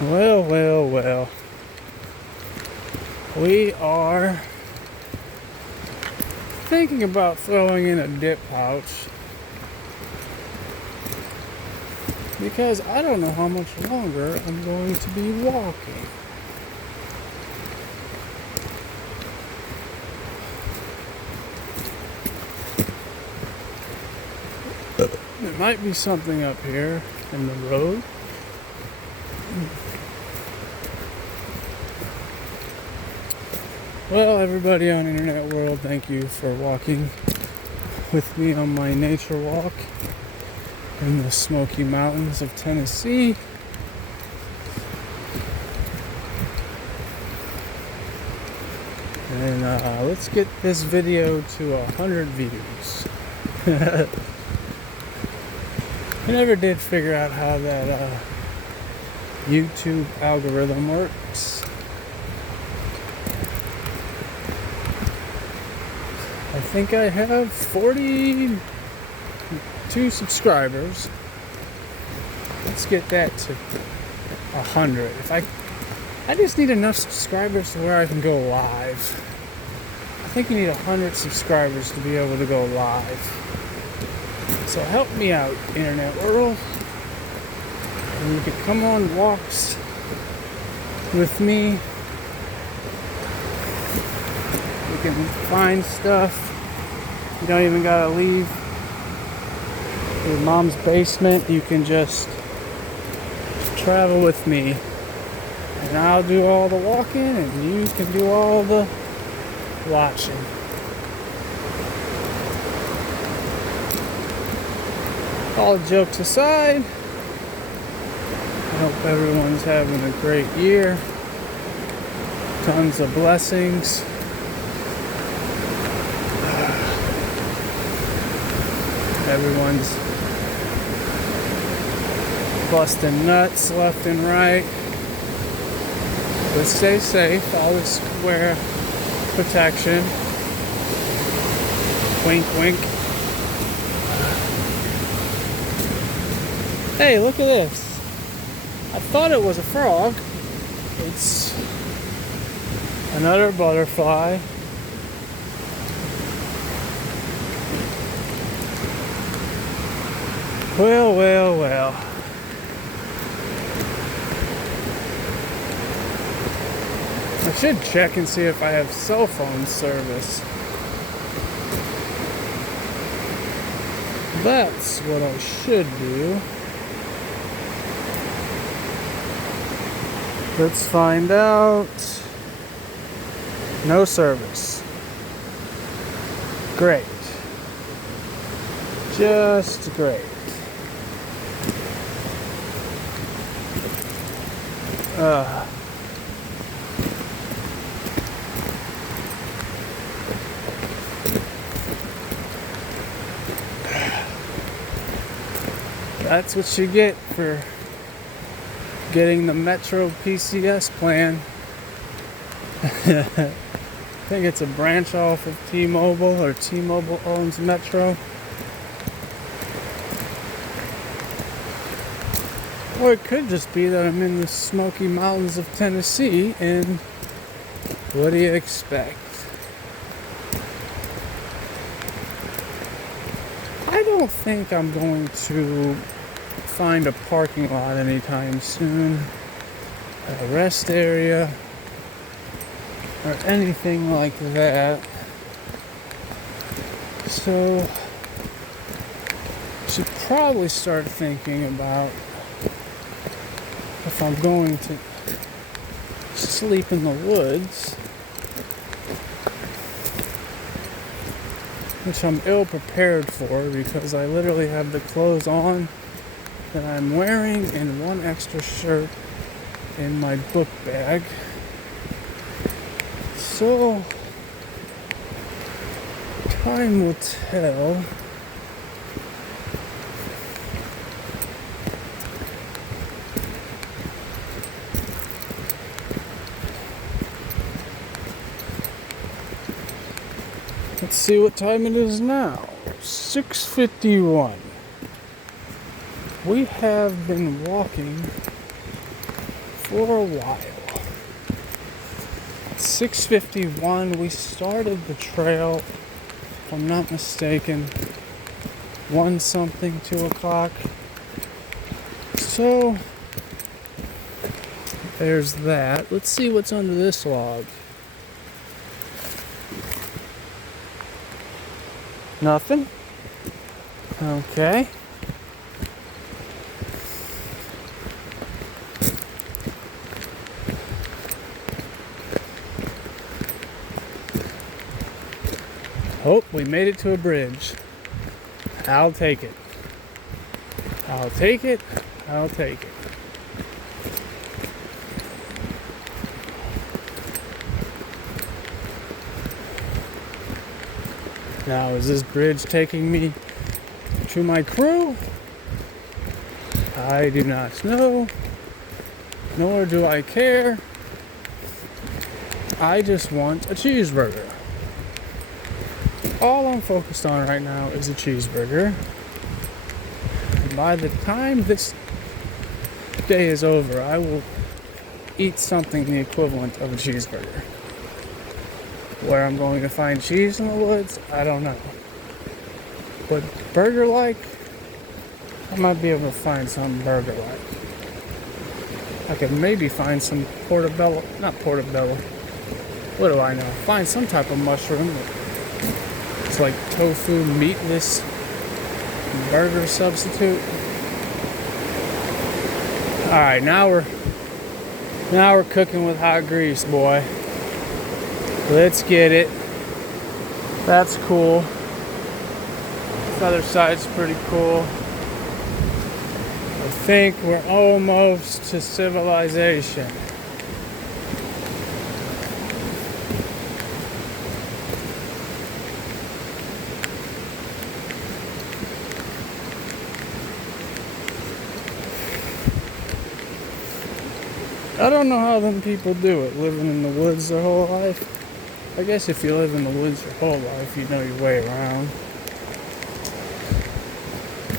Well, well, well. We are thinking about throwing in a dip pouch because I don't know how much longer I'm going to be walking. There might be something up here in the road. Well, everybody on internet world, thank you for walking with me on my nature walk in the Smoky Mountains of Tennessee. And let's get this video to 100 views. I never did figure out how that YouTube algorithm works. I think I have 42 subscribers. Let's get that to 100. I just need enough subscribers to where I can go live. I think you need 100 subscribers to be able to go live. So help me out, internet world. And you can come on walks with me. You can find stuff. You don't even gotta leave your mom's basement. You can just travel with me, and I'll do all the walking and you can do all the watching. All jokes aside, I hope everyone's having a great year. Tons of blessings. Everyone's busting nuts left and right. But stay safe. Always wear protection. Wink, wink. Hey, look at this. I thought it was a frog. It's another butterfly. Well, well, well. I should check and see if I have cell phone service. That's what I should do. Let's find out. No service. Great. Just great. That's what you get for getting the Metro PCS plan. I think it's a branch off of T-Mobile, or T-Mobile owns Metro. Or it could just be that I'm in the Smoky Mountains of Tennessee, and what do you expect? I don't think I'm going to find a parking lot anytime soon, a rest area, or anything like that. So, I should probably start thinking about if I'm going to sleep in the woods, which I'm ill prepared for because I literally have the clothes on that I'm wearing and one extra shirt in my book bag. So, time will tell. Let's see what time it is now. 6:51. We have been walking for a while. 6:51, we started the trail, if I'm not mistaken, 1 something, 2 o'clock. So, there's that. Let's see what's under this log. Nothing? Okay. Oh, we made it to a bridge. I'll take it. I'll take it. I'll take it. Now, is this bridge taking me to my crew? I do not know, nor do I care. I just want a cheeseburger. All I'm focused on right now is a cheeseburger. And by the time this day is over, I will eat something the equivalent of a cheeseburger. Where I'm going to find cheese in the woods, I don't know. But burger-like, I might be able to find some burger-like. I could maybe find some portobello, not portobello. what do I know? Find some type of mushroom. It's like tofu, meatless burger substitute. All right, now we're cooking with hot grease, boy. Let's get it. That's cool. This other side's pretty cool. I think we're almost to civilization. I don't know how them people do it, living in the woods their whole life. I guess if you live in the woods your whole life, you know your way around.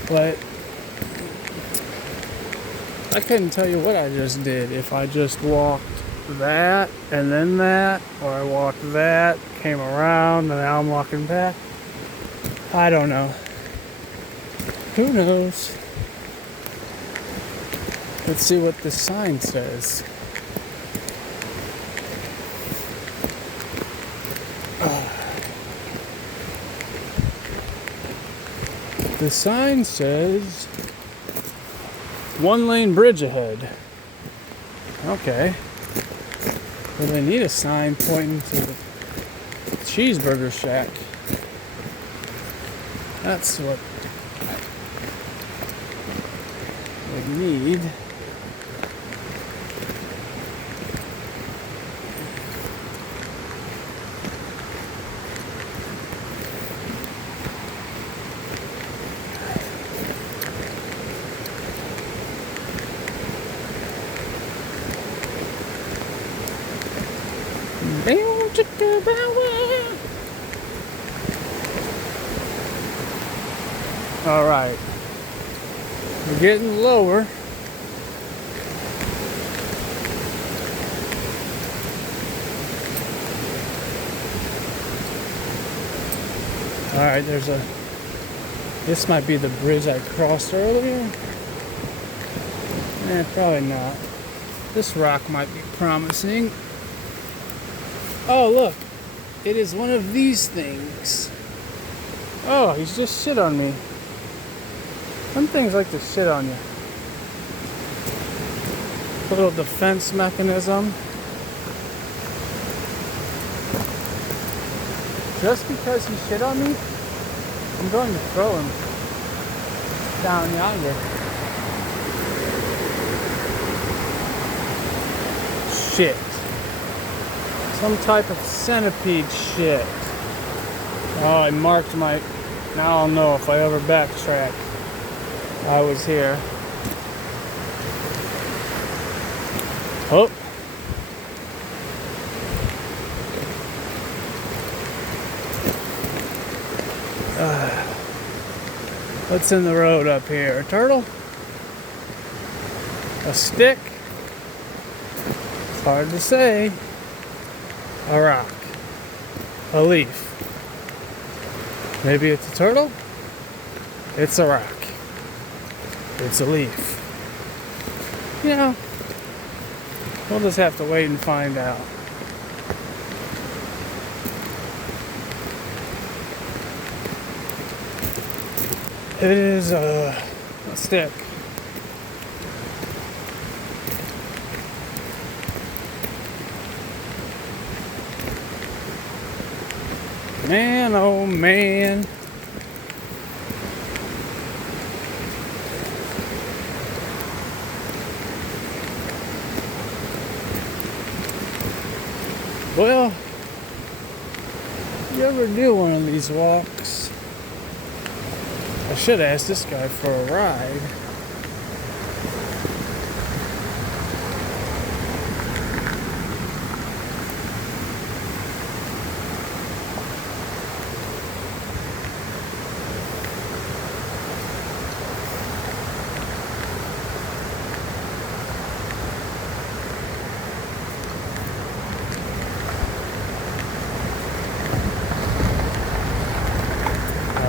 But I couldn't tell you what I just did. If I just walked that and then that, or I walked that, came around, and now I'm walking back. I don't know. Who knows? Let's see what this sign says. The sign says 1-lane bridge ahead. Okay. Well, they need a sign pointing to the cheeseburger shack. That's what we need. All right, we're getting lower. All right, this might be the bridge I crossed earlier. Probably not. This rock might be promising. Oh, look. It is one of these things. Oh, he's just shit on me. Some things like to shit on you. Little defense mechanism. Just because he shit on me, I'm going to throw him down yonder. Shit. Some type of centipede shit. Oh, I marked my... Now I'll know if I ever backtrack. I was here. Oh. What's in the road up here? A turtle? A stick? It's hard to say. A rock. A leaf. Maybe it's a turtle? It's a rock. It's a leaf. You know, we'll just have to wait and find out. It is a stick. Man, oh man. Well, you ever do one of these walks? I should ask this guy for a ride.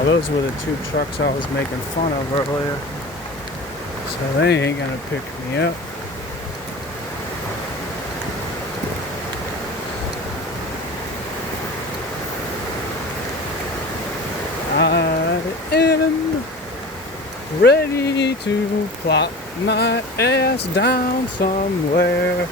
Those were the two trucks I was making fun of earlier. So they ain't gonna pick me up. me to plop my ass down somewhere.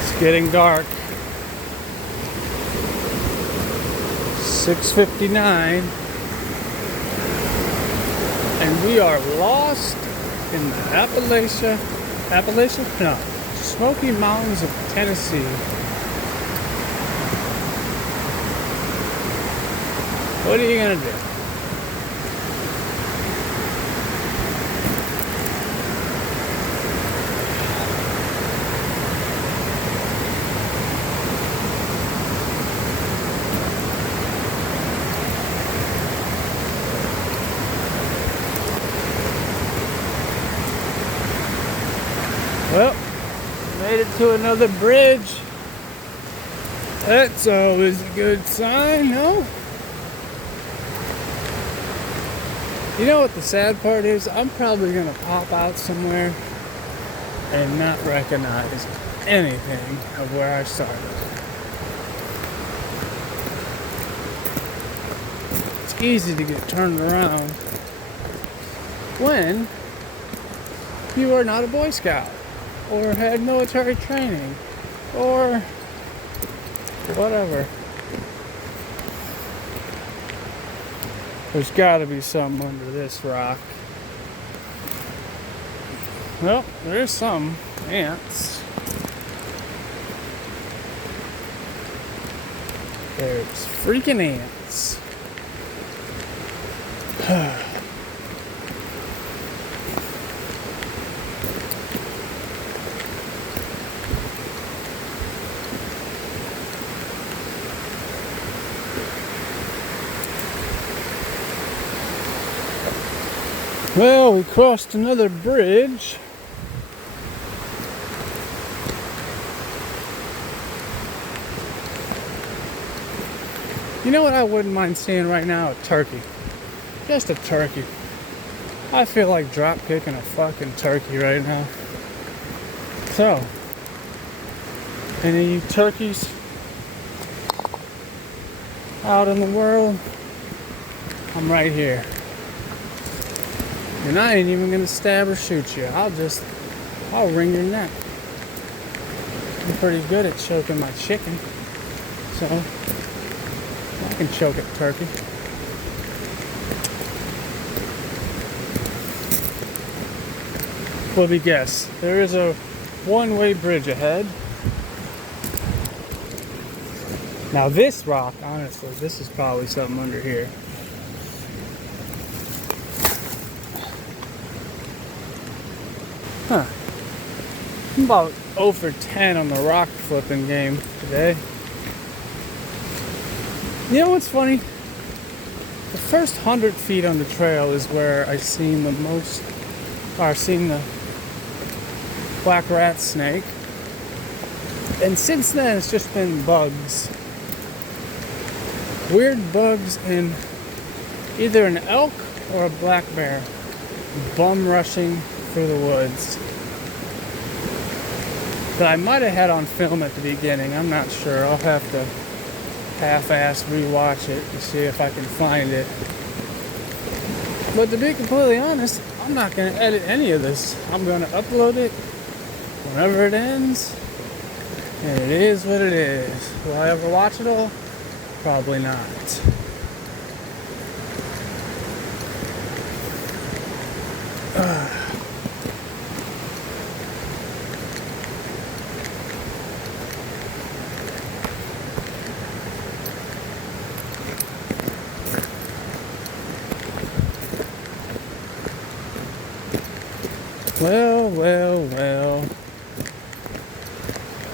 It's getting dark. 6:59, and we are lost in the Smoky Mountains of Tennessee. What are you gonna do? Well, made it to another bridge. That's always a good sign, no? You know what the sad part is? I'm probably gonna pop out somewhere and not recognize anything of where I started. It's easy to get turned around when you are not a Boy Scout, or had military training, or whatever. There's gotta be something under this rock. Well, there's some ants. There's freaking ants. Well, we crossed another bridge. You know what I wouldn't mind seeing right now? A turkey. Just a turkey. I feel like drop kicking a fucking turkey right now. So, any of you turkeys out in the world, I'm right here. And I ain't even gonna stab or shoot you. I'll wring your neck. I'm pretty good at choking my chicken. So, I can choke a turkey. Let me guess. There is a one-way bridge ahead. Now this rock, honestly, this is probably something under here. Huh. I'm about 0 for 10 on the rock flipping game today. You know what's funny? The first 100 feet on the trail is where I've seen the black rat snake. And since then, it's just been bugs. Weird bugs in either an elk or a black bear bum rushing through the woods. That I might have had on film at the beginning. I'm not sure. I'll have to half-ass rewatch it to see if I can find it. But to be completely honest, I'm not going to edit any of this. I'm going to upload it whenever it ends. And it is what it is. Will I ever watch it all? Probably not. Well.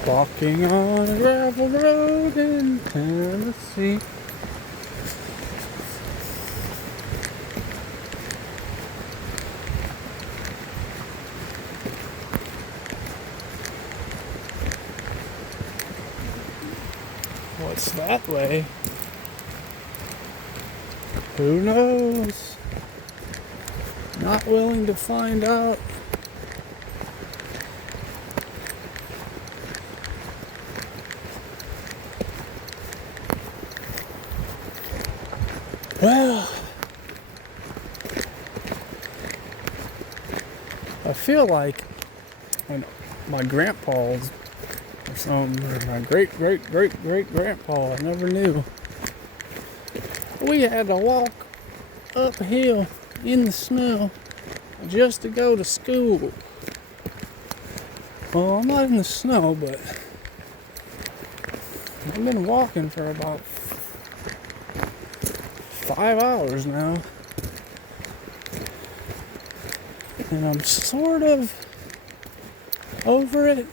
Walking on a gravel road in Tennessee. What's that way? Who knows? Not willing to find out. Well, I feel like when my grandpa's or something, or my great-great-great-great-grandpa, I never knew. We had to walk uphill in the snow just to go to school. Well, I'm not in the snow, but I've been walking for about 5 hours now. And I'm sort of over it.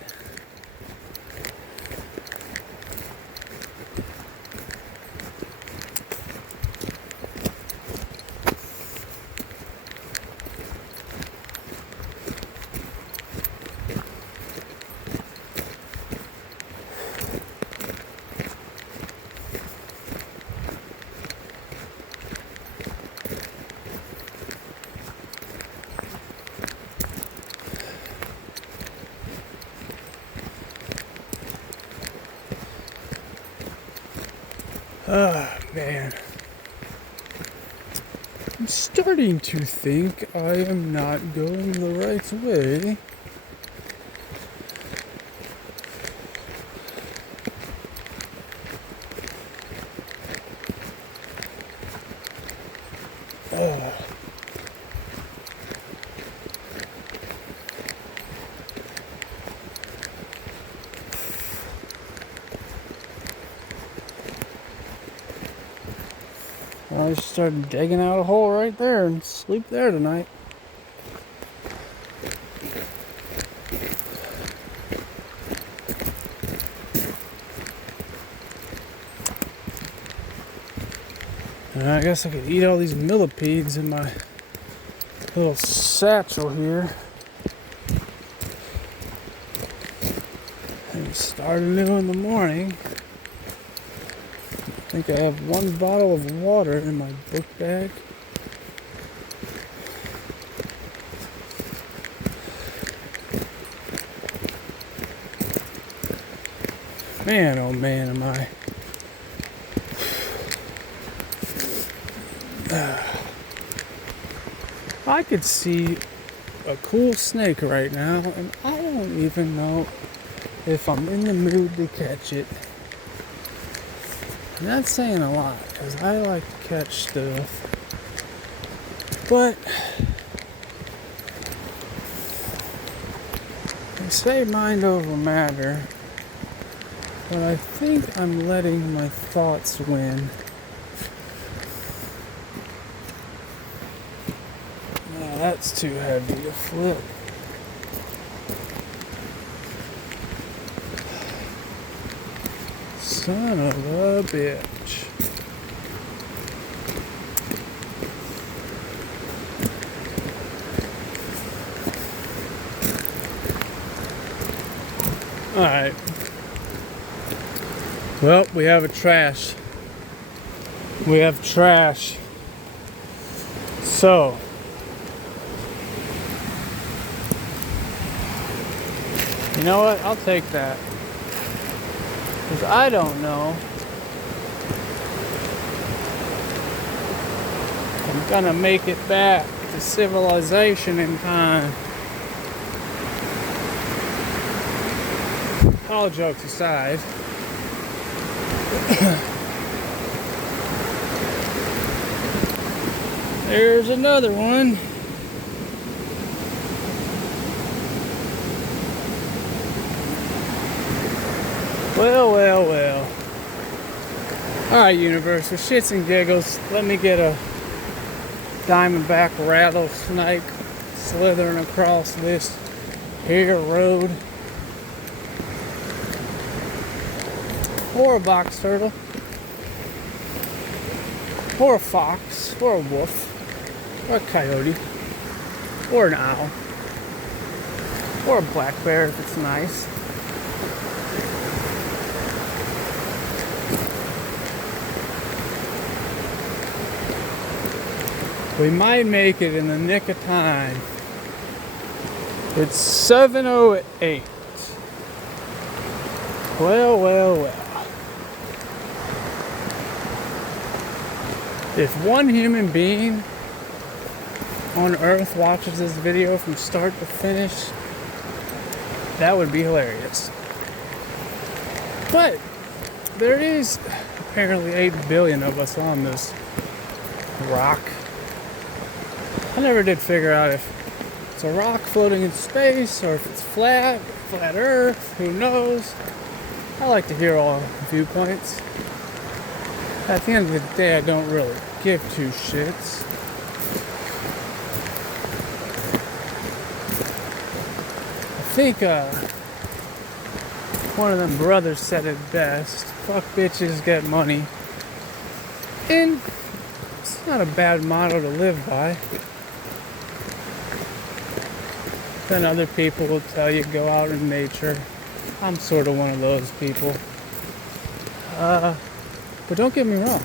Ah, man. I'm starting to think I am not going the right way. Oh. I just started digging out a hole right there and sleep there tonight. And I guess I could eat all these millipedes in my little satchel here. And start anew in the morning. I think I have one bottle of water in my book bag. Man, oh man, am I. I could see a cool snake right now, and I don't even know if I'm in the mood to catch it. And that's saying a lot, because I like to catch stuff. But they say mind over matter, but I think I'm letting my thoughts win. Now that's too heavy to flip. Son of a bitch. Alright. Well, we have a trash. We have trash. So, you know what? I'll take that. Because I don't know if I'm gonna make it back to civilization in time. All jokes aside. There's another one. Well. Alright, universe, for shits and giggles, let me get a diamondback rattlesnake slithering across this here road. Or a box turtle. Or a fox. Or a wolf. Or a coyote. Or an owl. Or a black bear if it's nice. We might make it in the nick of time. It's 7:08. Well, well, well. If one human being on Earth watches this video from start to finish, that would be hilarious. But there is apparently 8 billion of us on this rock. I never did figure out if it's a rock floating in space or if it's flat Earth, who knows. I like to hear all viewpoints. At the end of the day, I don't really give two shits. I think one of them brothers said it best. Fuck bitches, get money. And it's not a bad motto to live by. Then other people will tell you go out in nature. I'm sort of one of those people. But don't get me wrong.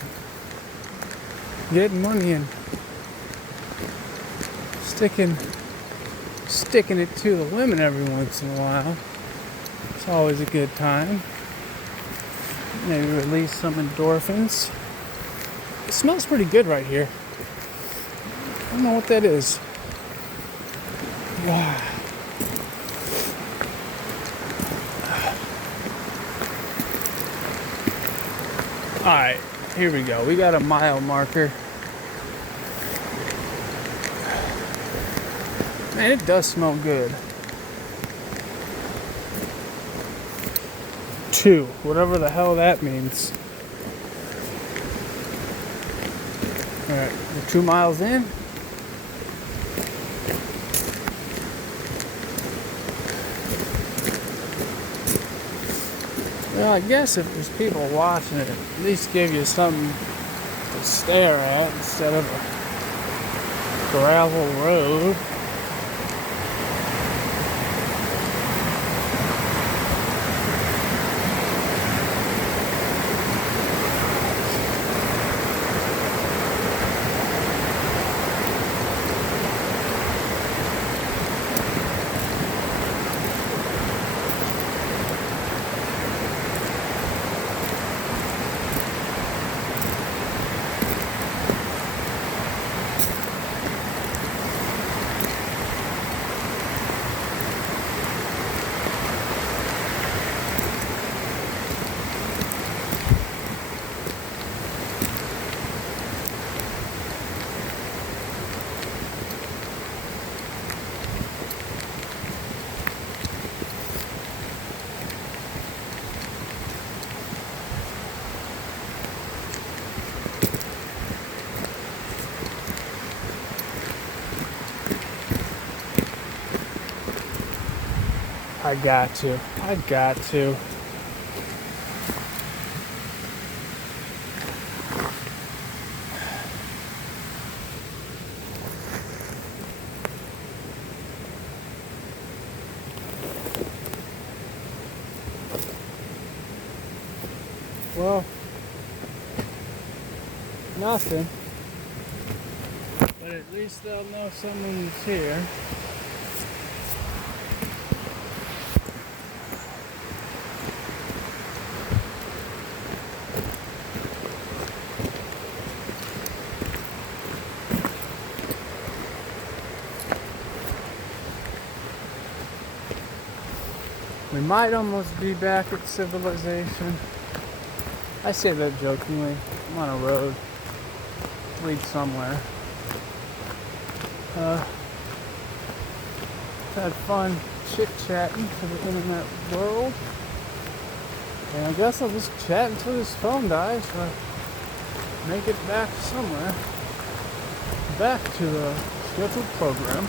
Getting money and sticking it to the limit every once in a while. It's always a good time. Maybe release some endorphins. It smells pretty good right here. I don't know what that is. Wow. Alright, here we go. We got a mile marker. Man, it does smell good. 2, whatever the hell that means. Alright, we're 2 miles in. Well, I guess if there's people watching it, at least give you something to stare at instead of a gravel road. I got to. Well, nothing. But at least they'll know someone's here. We might almost be back at civilization. I say that jokingly. I'm on a road. Leads somewhere. Had fun chit-chatting for the internet world. And I guess I'll just chat until this phone dies so I make it back somewhere. Back to the scheduled program.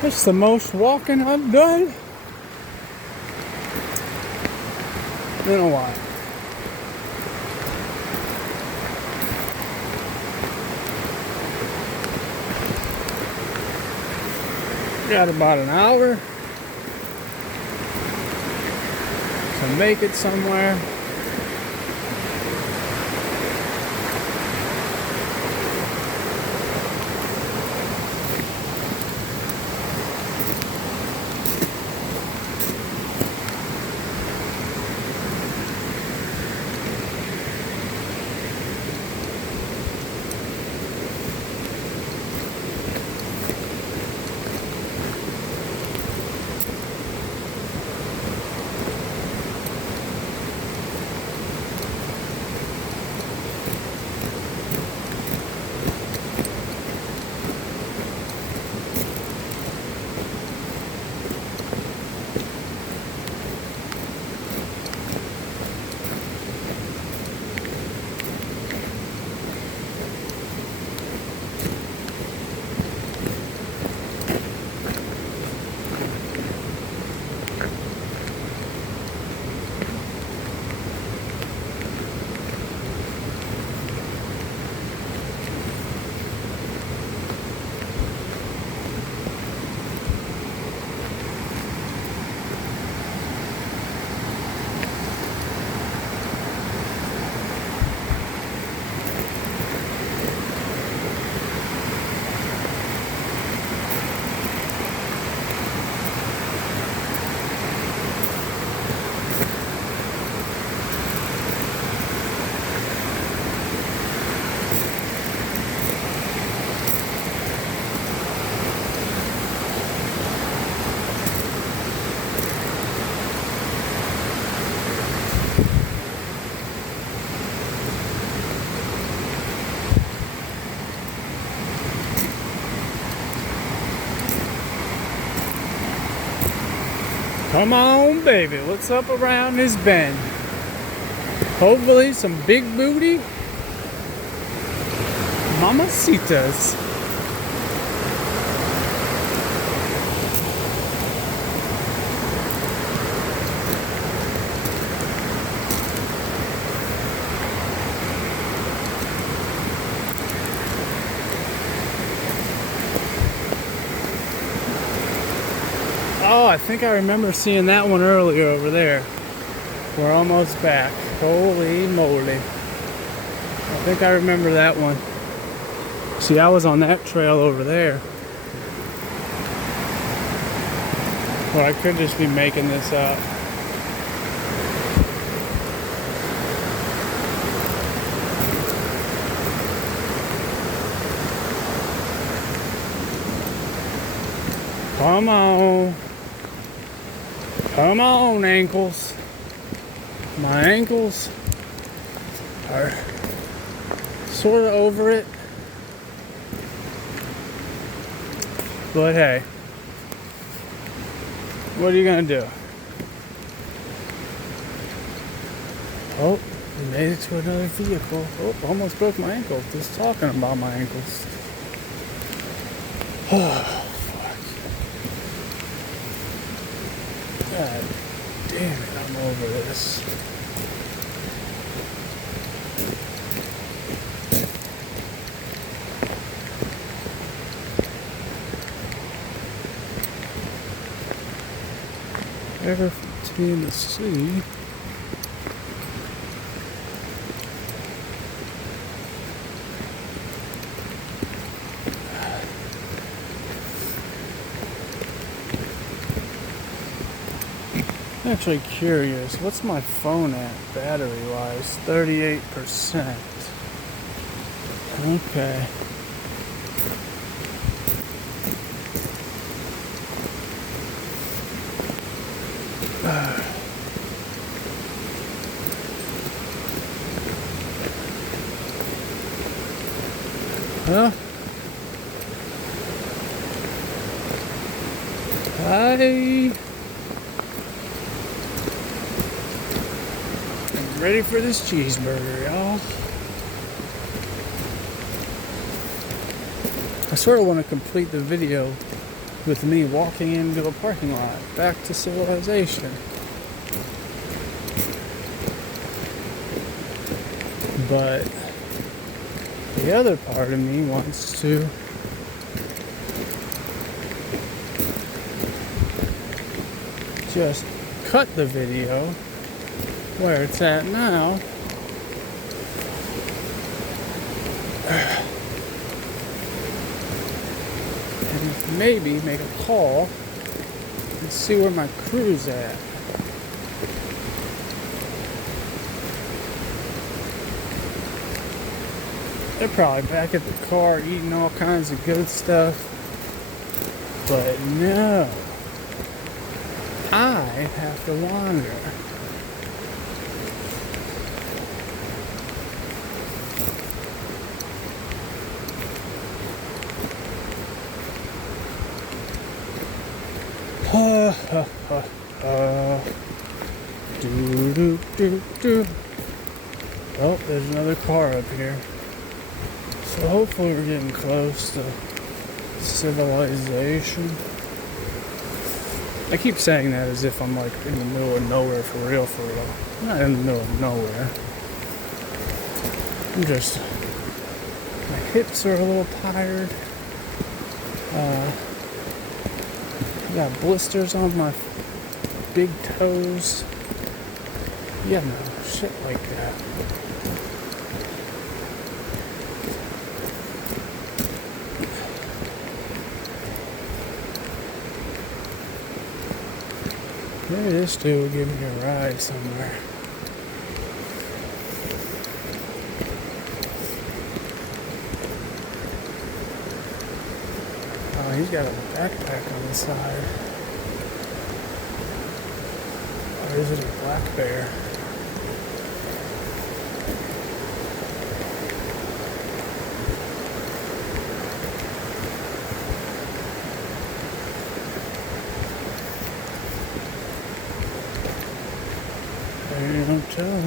It's the most walking I've done in a while. Got about an hour to make it somewhere. Come on, baby, what's up around this bend? Hopefully some big booty mamacitas. Oh, I think I remember seeing that one earlier over there. We're almost back. Holy moly. I think I remember that one. See, I was on that trail over there. Or I could just be making this up. Come on. Come on, ankles. My ankles are sort of over it. But hey, what are you gonna do? Oh, we made it to another vehicle. Oh, almost broke my ankle just talking about my ankles. Oh, fuck. God damn it, I'm over this. Ever to be in the sea. I'm actually curious, what's my phone at battery wise? 38%. Okay. Huh? Hi. I'm ready for this cheeseburger, y'all. I sort of want to complete the video with me walking into a parking lot, back to civilization. But the other part of me wants to just cut the video where it's at now and maybe make a call and see where my crew's at. They're probably back at the car eating all kinds of good stuff. But no, I have to wander. Do. Oh, there's another car up here. So hopefully we're getting close to civilization. I keep saying that as if I'm like in the middle of nowhere for real. I'm not in the middle of nowhere. I'm just, my hips are a little tired. I got blisters on my big toes. Yeah, no, shit like that. Maybe this dude will give me a ride somewhere. Oh, he's got a backpack on the side. Or is it a black bear? You don't tell.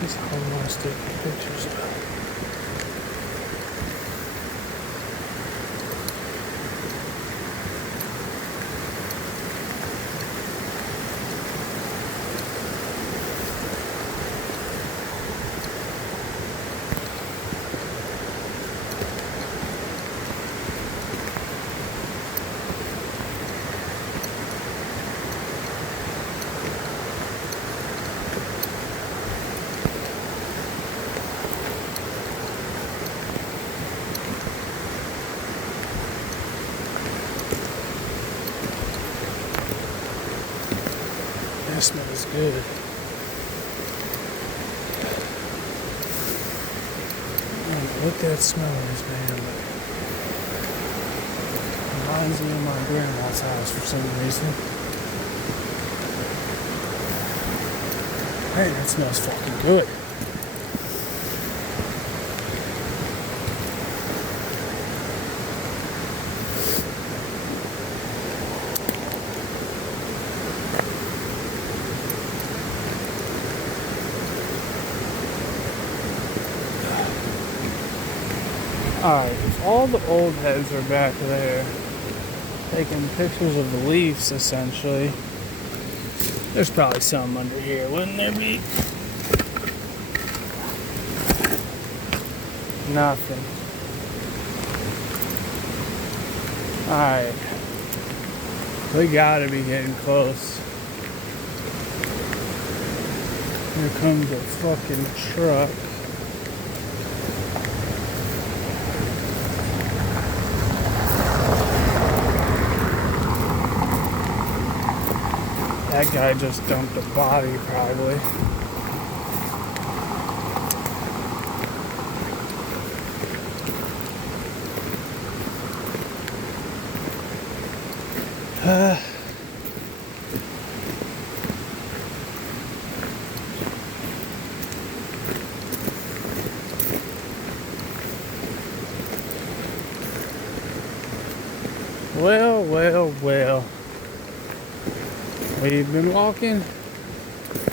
This whole lot of taking pictures of. That smells good. I don't know what that smell is, man, but it reminds me of my grandma's house for some reason. Man, that smells fucking good. Alright, if all the old heads are back there, taking pictures of the leaves, essentially, There's probably some under here, wouldn't there be? Nothing. Alright. We gotta be getting close. Here comes a fucking truck. That guy just dumped a body, probably. Well. We've been walking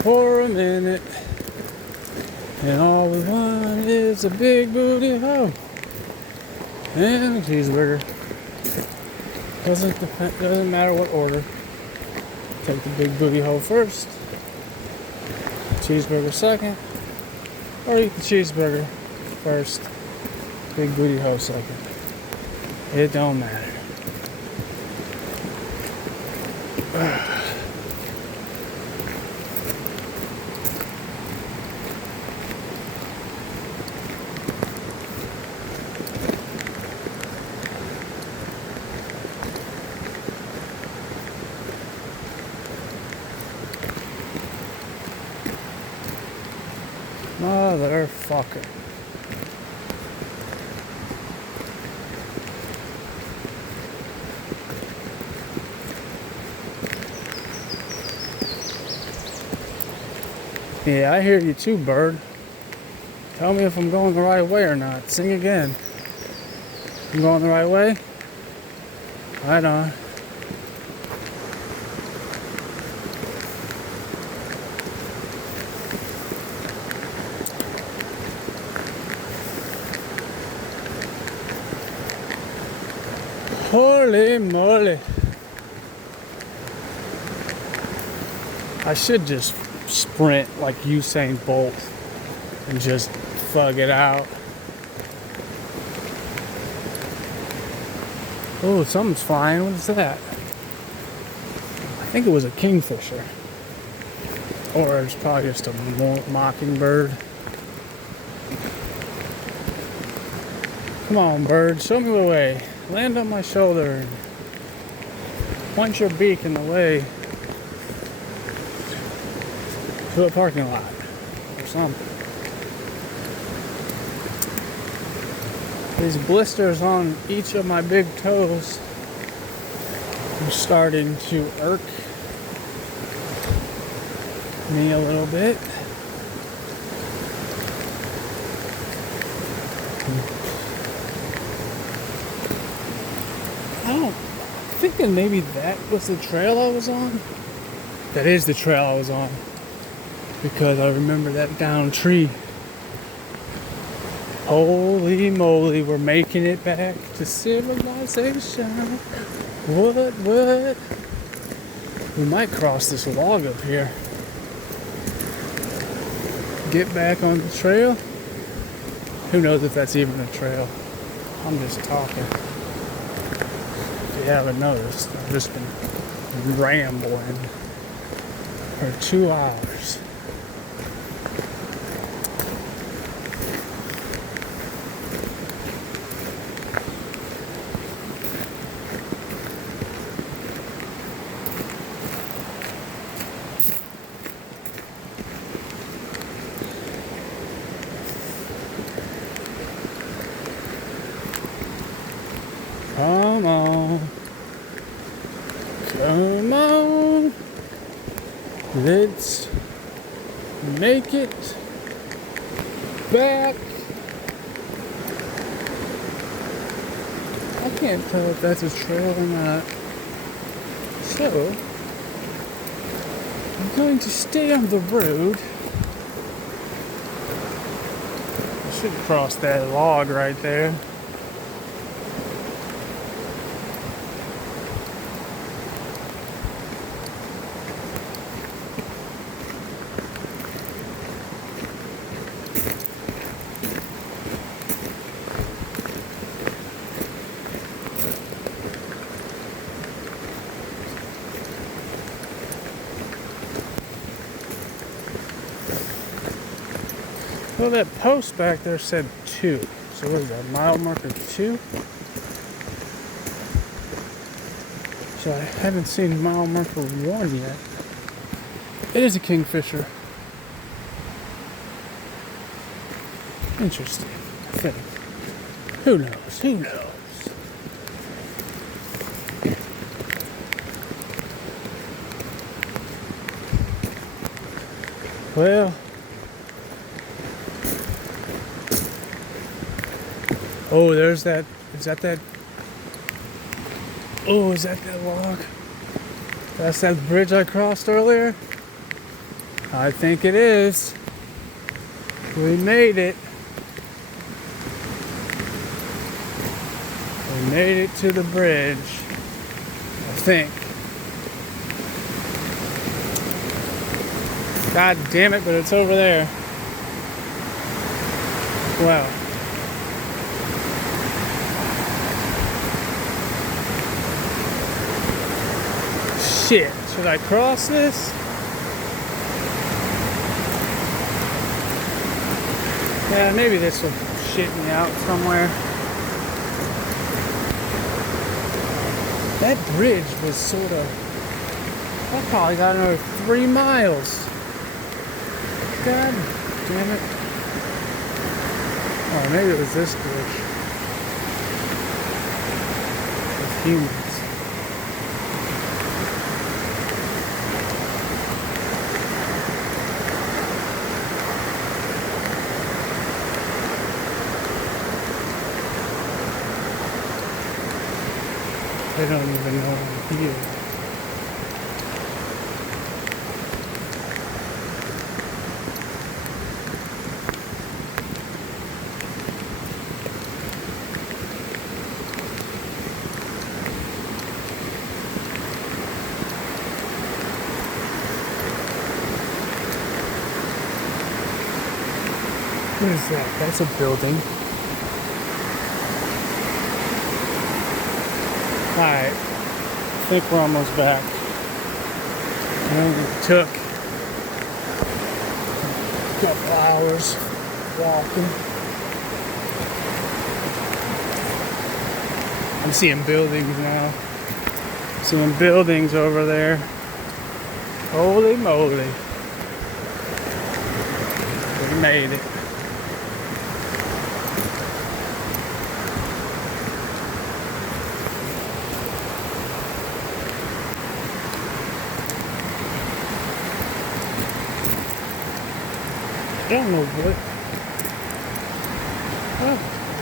for a minute, and all we want is a big booty hoe and a cheeseburger. Doesn't matter what order. Take the big booty hoe first, cheeseburger second, or eat the cheeseburger first, big booty hoe second. It don't matter. Motherfucker. Yeah, I hear you too, bird. Tell me if I'm going the right way or not. Sing again. I'm going the right way? Right on. Holy moly. I should just sprint like Usain Bolt and just thug it out. Oh, something's flying. What is that? I think it was a kingfisher. Or it's probably just a mockingbird. Come on, bird. Show me the way. Land on my shoulder and point your beak in the way to a parking lot or something. These blisters on each of my big toes are starting to irk me a little bit. I'm thinking maybe that was the trail I was on. That is the trail I was on. Because I remember that downed tree. Holy moly, we're making it back to civilization. What? We might cross this log up here. Get back on the trail. Who knows if that's even a trail. I'm just talking. If you haven't noticed, I've just been rambling for 2 hours. Come on, let's make it back. I can't tell if that's a trail or not. So, I'm going to stay on the road. I should cross that log right there. Well, that post back there said 2. So what is that, mile marker 2? So I haven't seen mile marker 1 yet. It is a kingfisher. Interesting, I think. Who knows? Who knows? Well, oh, there's that. Is that that? Oh, is that that log? That's that bridge I crossed earlier? I think it is. We made it. We made it to the bridge. I think. God damn it, but it's over there. Wow. Shit, should I cross this? Yeah, maybe this will shit me out somewhere. That bridge was sort of... I probably got another 3 miles. God damn it. Oh, maybe it was this bridge. With humans. They don't even know I'm here. What is that? That's a building. Alright, I think we're almost back. It took a couple hours walking. I'm seeing buildings now. Seeing buildings over there. Holy moly. We made it. I don't know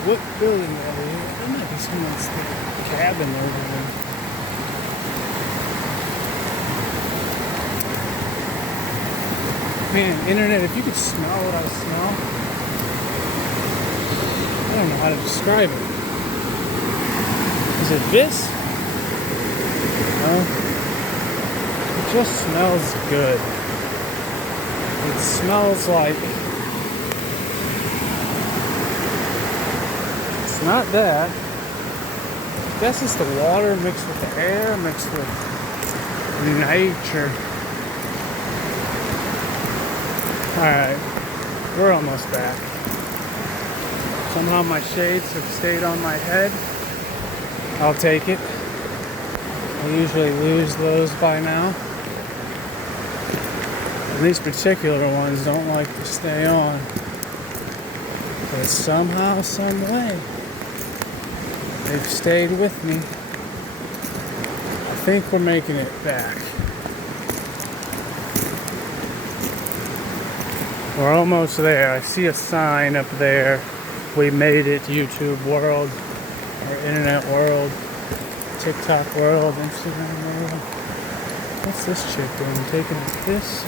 what building that is. There might be someone's cabin over there. Man, internet, if you could smell what I smell, I don't know how to describe it. Is it this? No. It just smells good. It smells like... It's not that. I guess it's the water mixed with the air, mixed with nature. Alright, we're almost back. Somehow my shades have stayed on my head. I'll take it. I usually lose those by now. These particular ones don't like to stay on. But somehow, some way, they've stayed with me. I think we're making it back. We're almost there. I see a sign up there. We made it, YouTube world, or internet world, TikTok world, Instagram world. What's this chick doing? Taking a piss?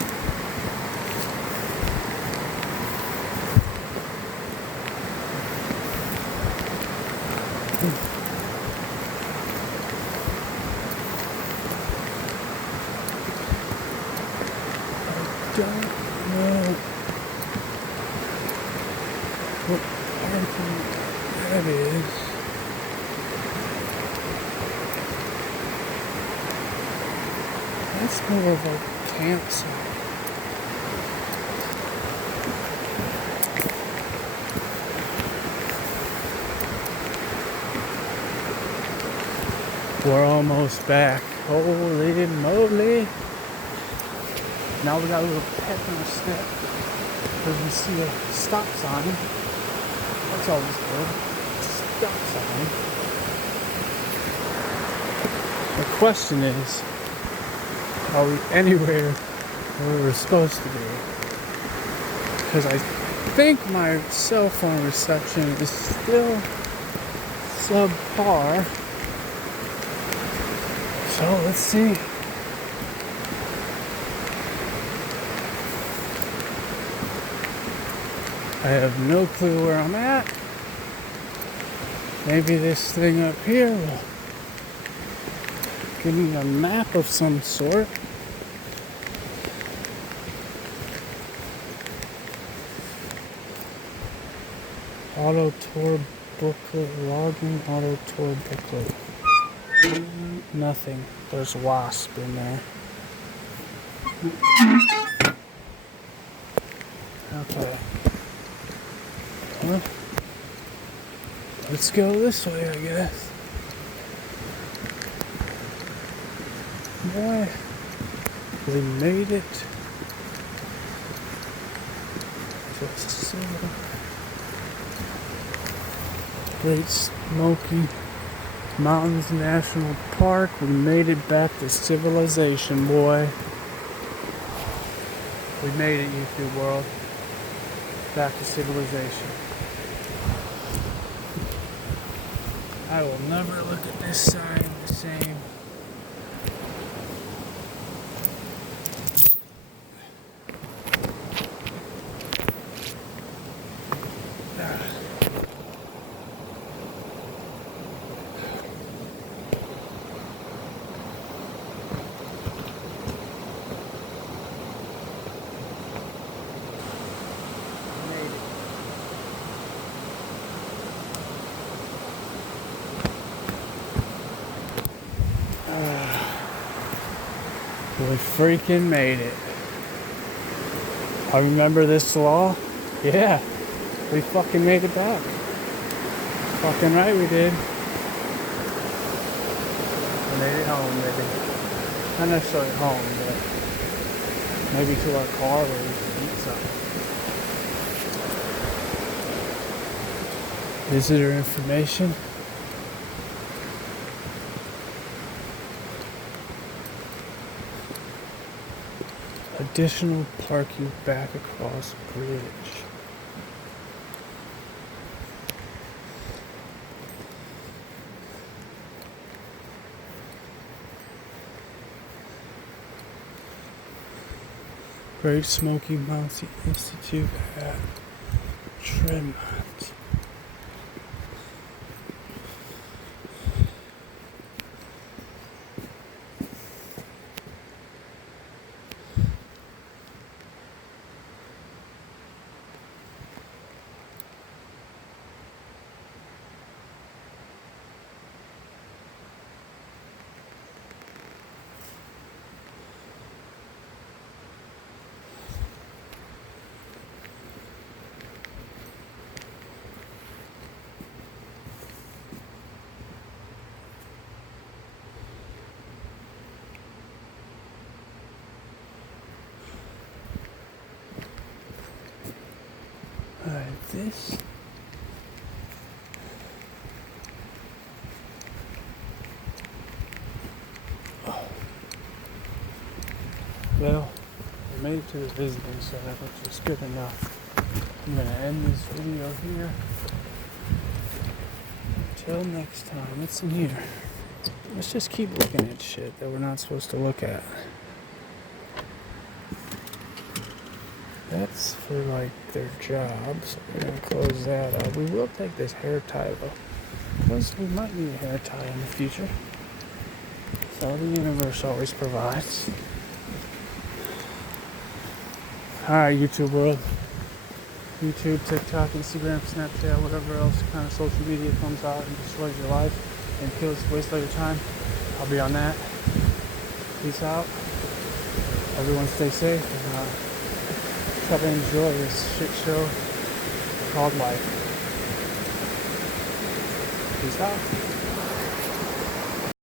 I don't know what parking that is. That's more of a campsite. We're almost back. Holy moly. Now we got a little pep in our step because we see a stop sign. That's always good. Stop sign. The question is, are we anywhere where we're supposed to be? Because I think my cell phone reception is still subpar. So let's see. I have no clue where I'm at. Maybe this thing up here will give me a map of some sort. Auto tour booklet, login, auto tour booklet. Nothing. There's wasp in there. Okay. Well, let's go this way, I guess. Boy, we made it to Great Smoky Mountains National Park. We made it back to civilization, boy. We made it, YouTube world. Back to civilization. I will never look at this sign the same. We freaking made it. I remember this law. Yeah, we fucking made it back. Fucking right we did. We made it home, baby. Not necessarily home, but maybe to our car where we can eat something. Visitor information. Additional parking back across bridge. Great Smoky Mountains Institute at Tremont. This well, we made it to the visiting center, which is good enough. I'm gonna end this video here. Until next time, what's in here? Let's just keep looking at shit that we're not supposed to look at. That's for like their job, so we're gonna close that up. We will take this hair tie though, because we might need a hair tie in the future. So the universe always provides. Alright, YouTube world. YouTube, TikTok, Instagram, Snapchat, whatever else kind of social media comes out and destroys your life and kills, wastes all your time. I'll be on that. Peace out. Everyone stay safe and try to enjoy this shit show called life. Peace out.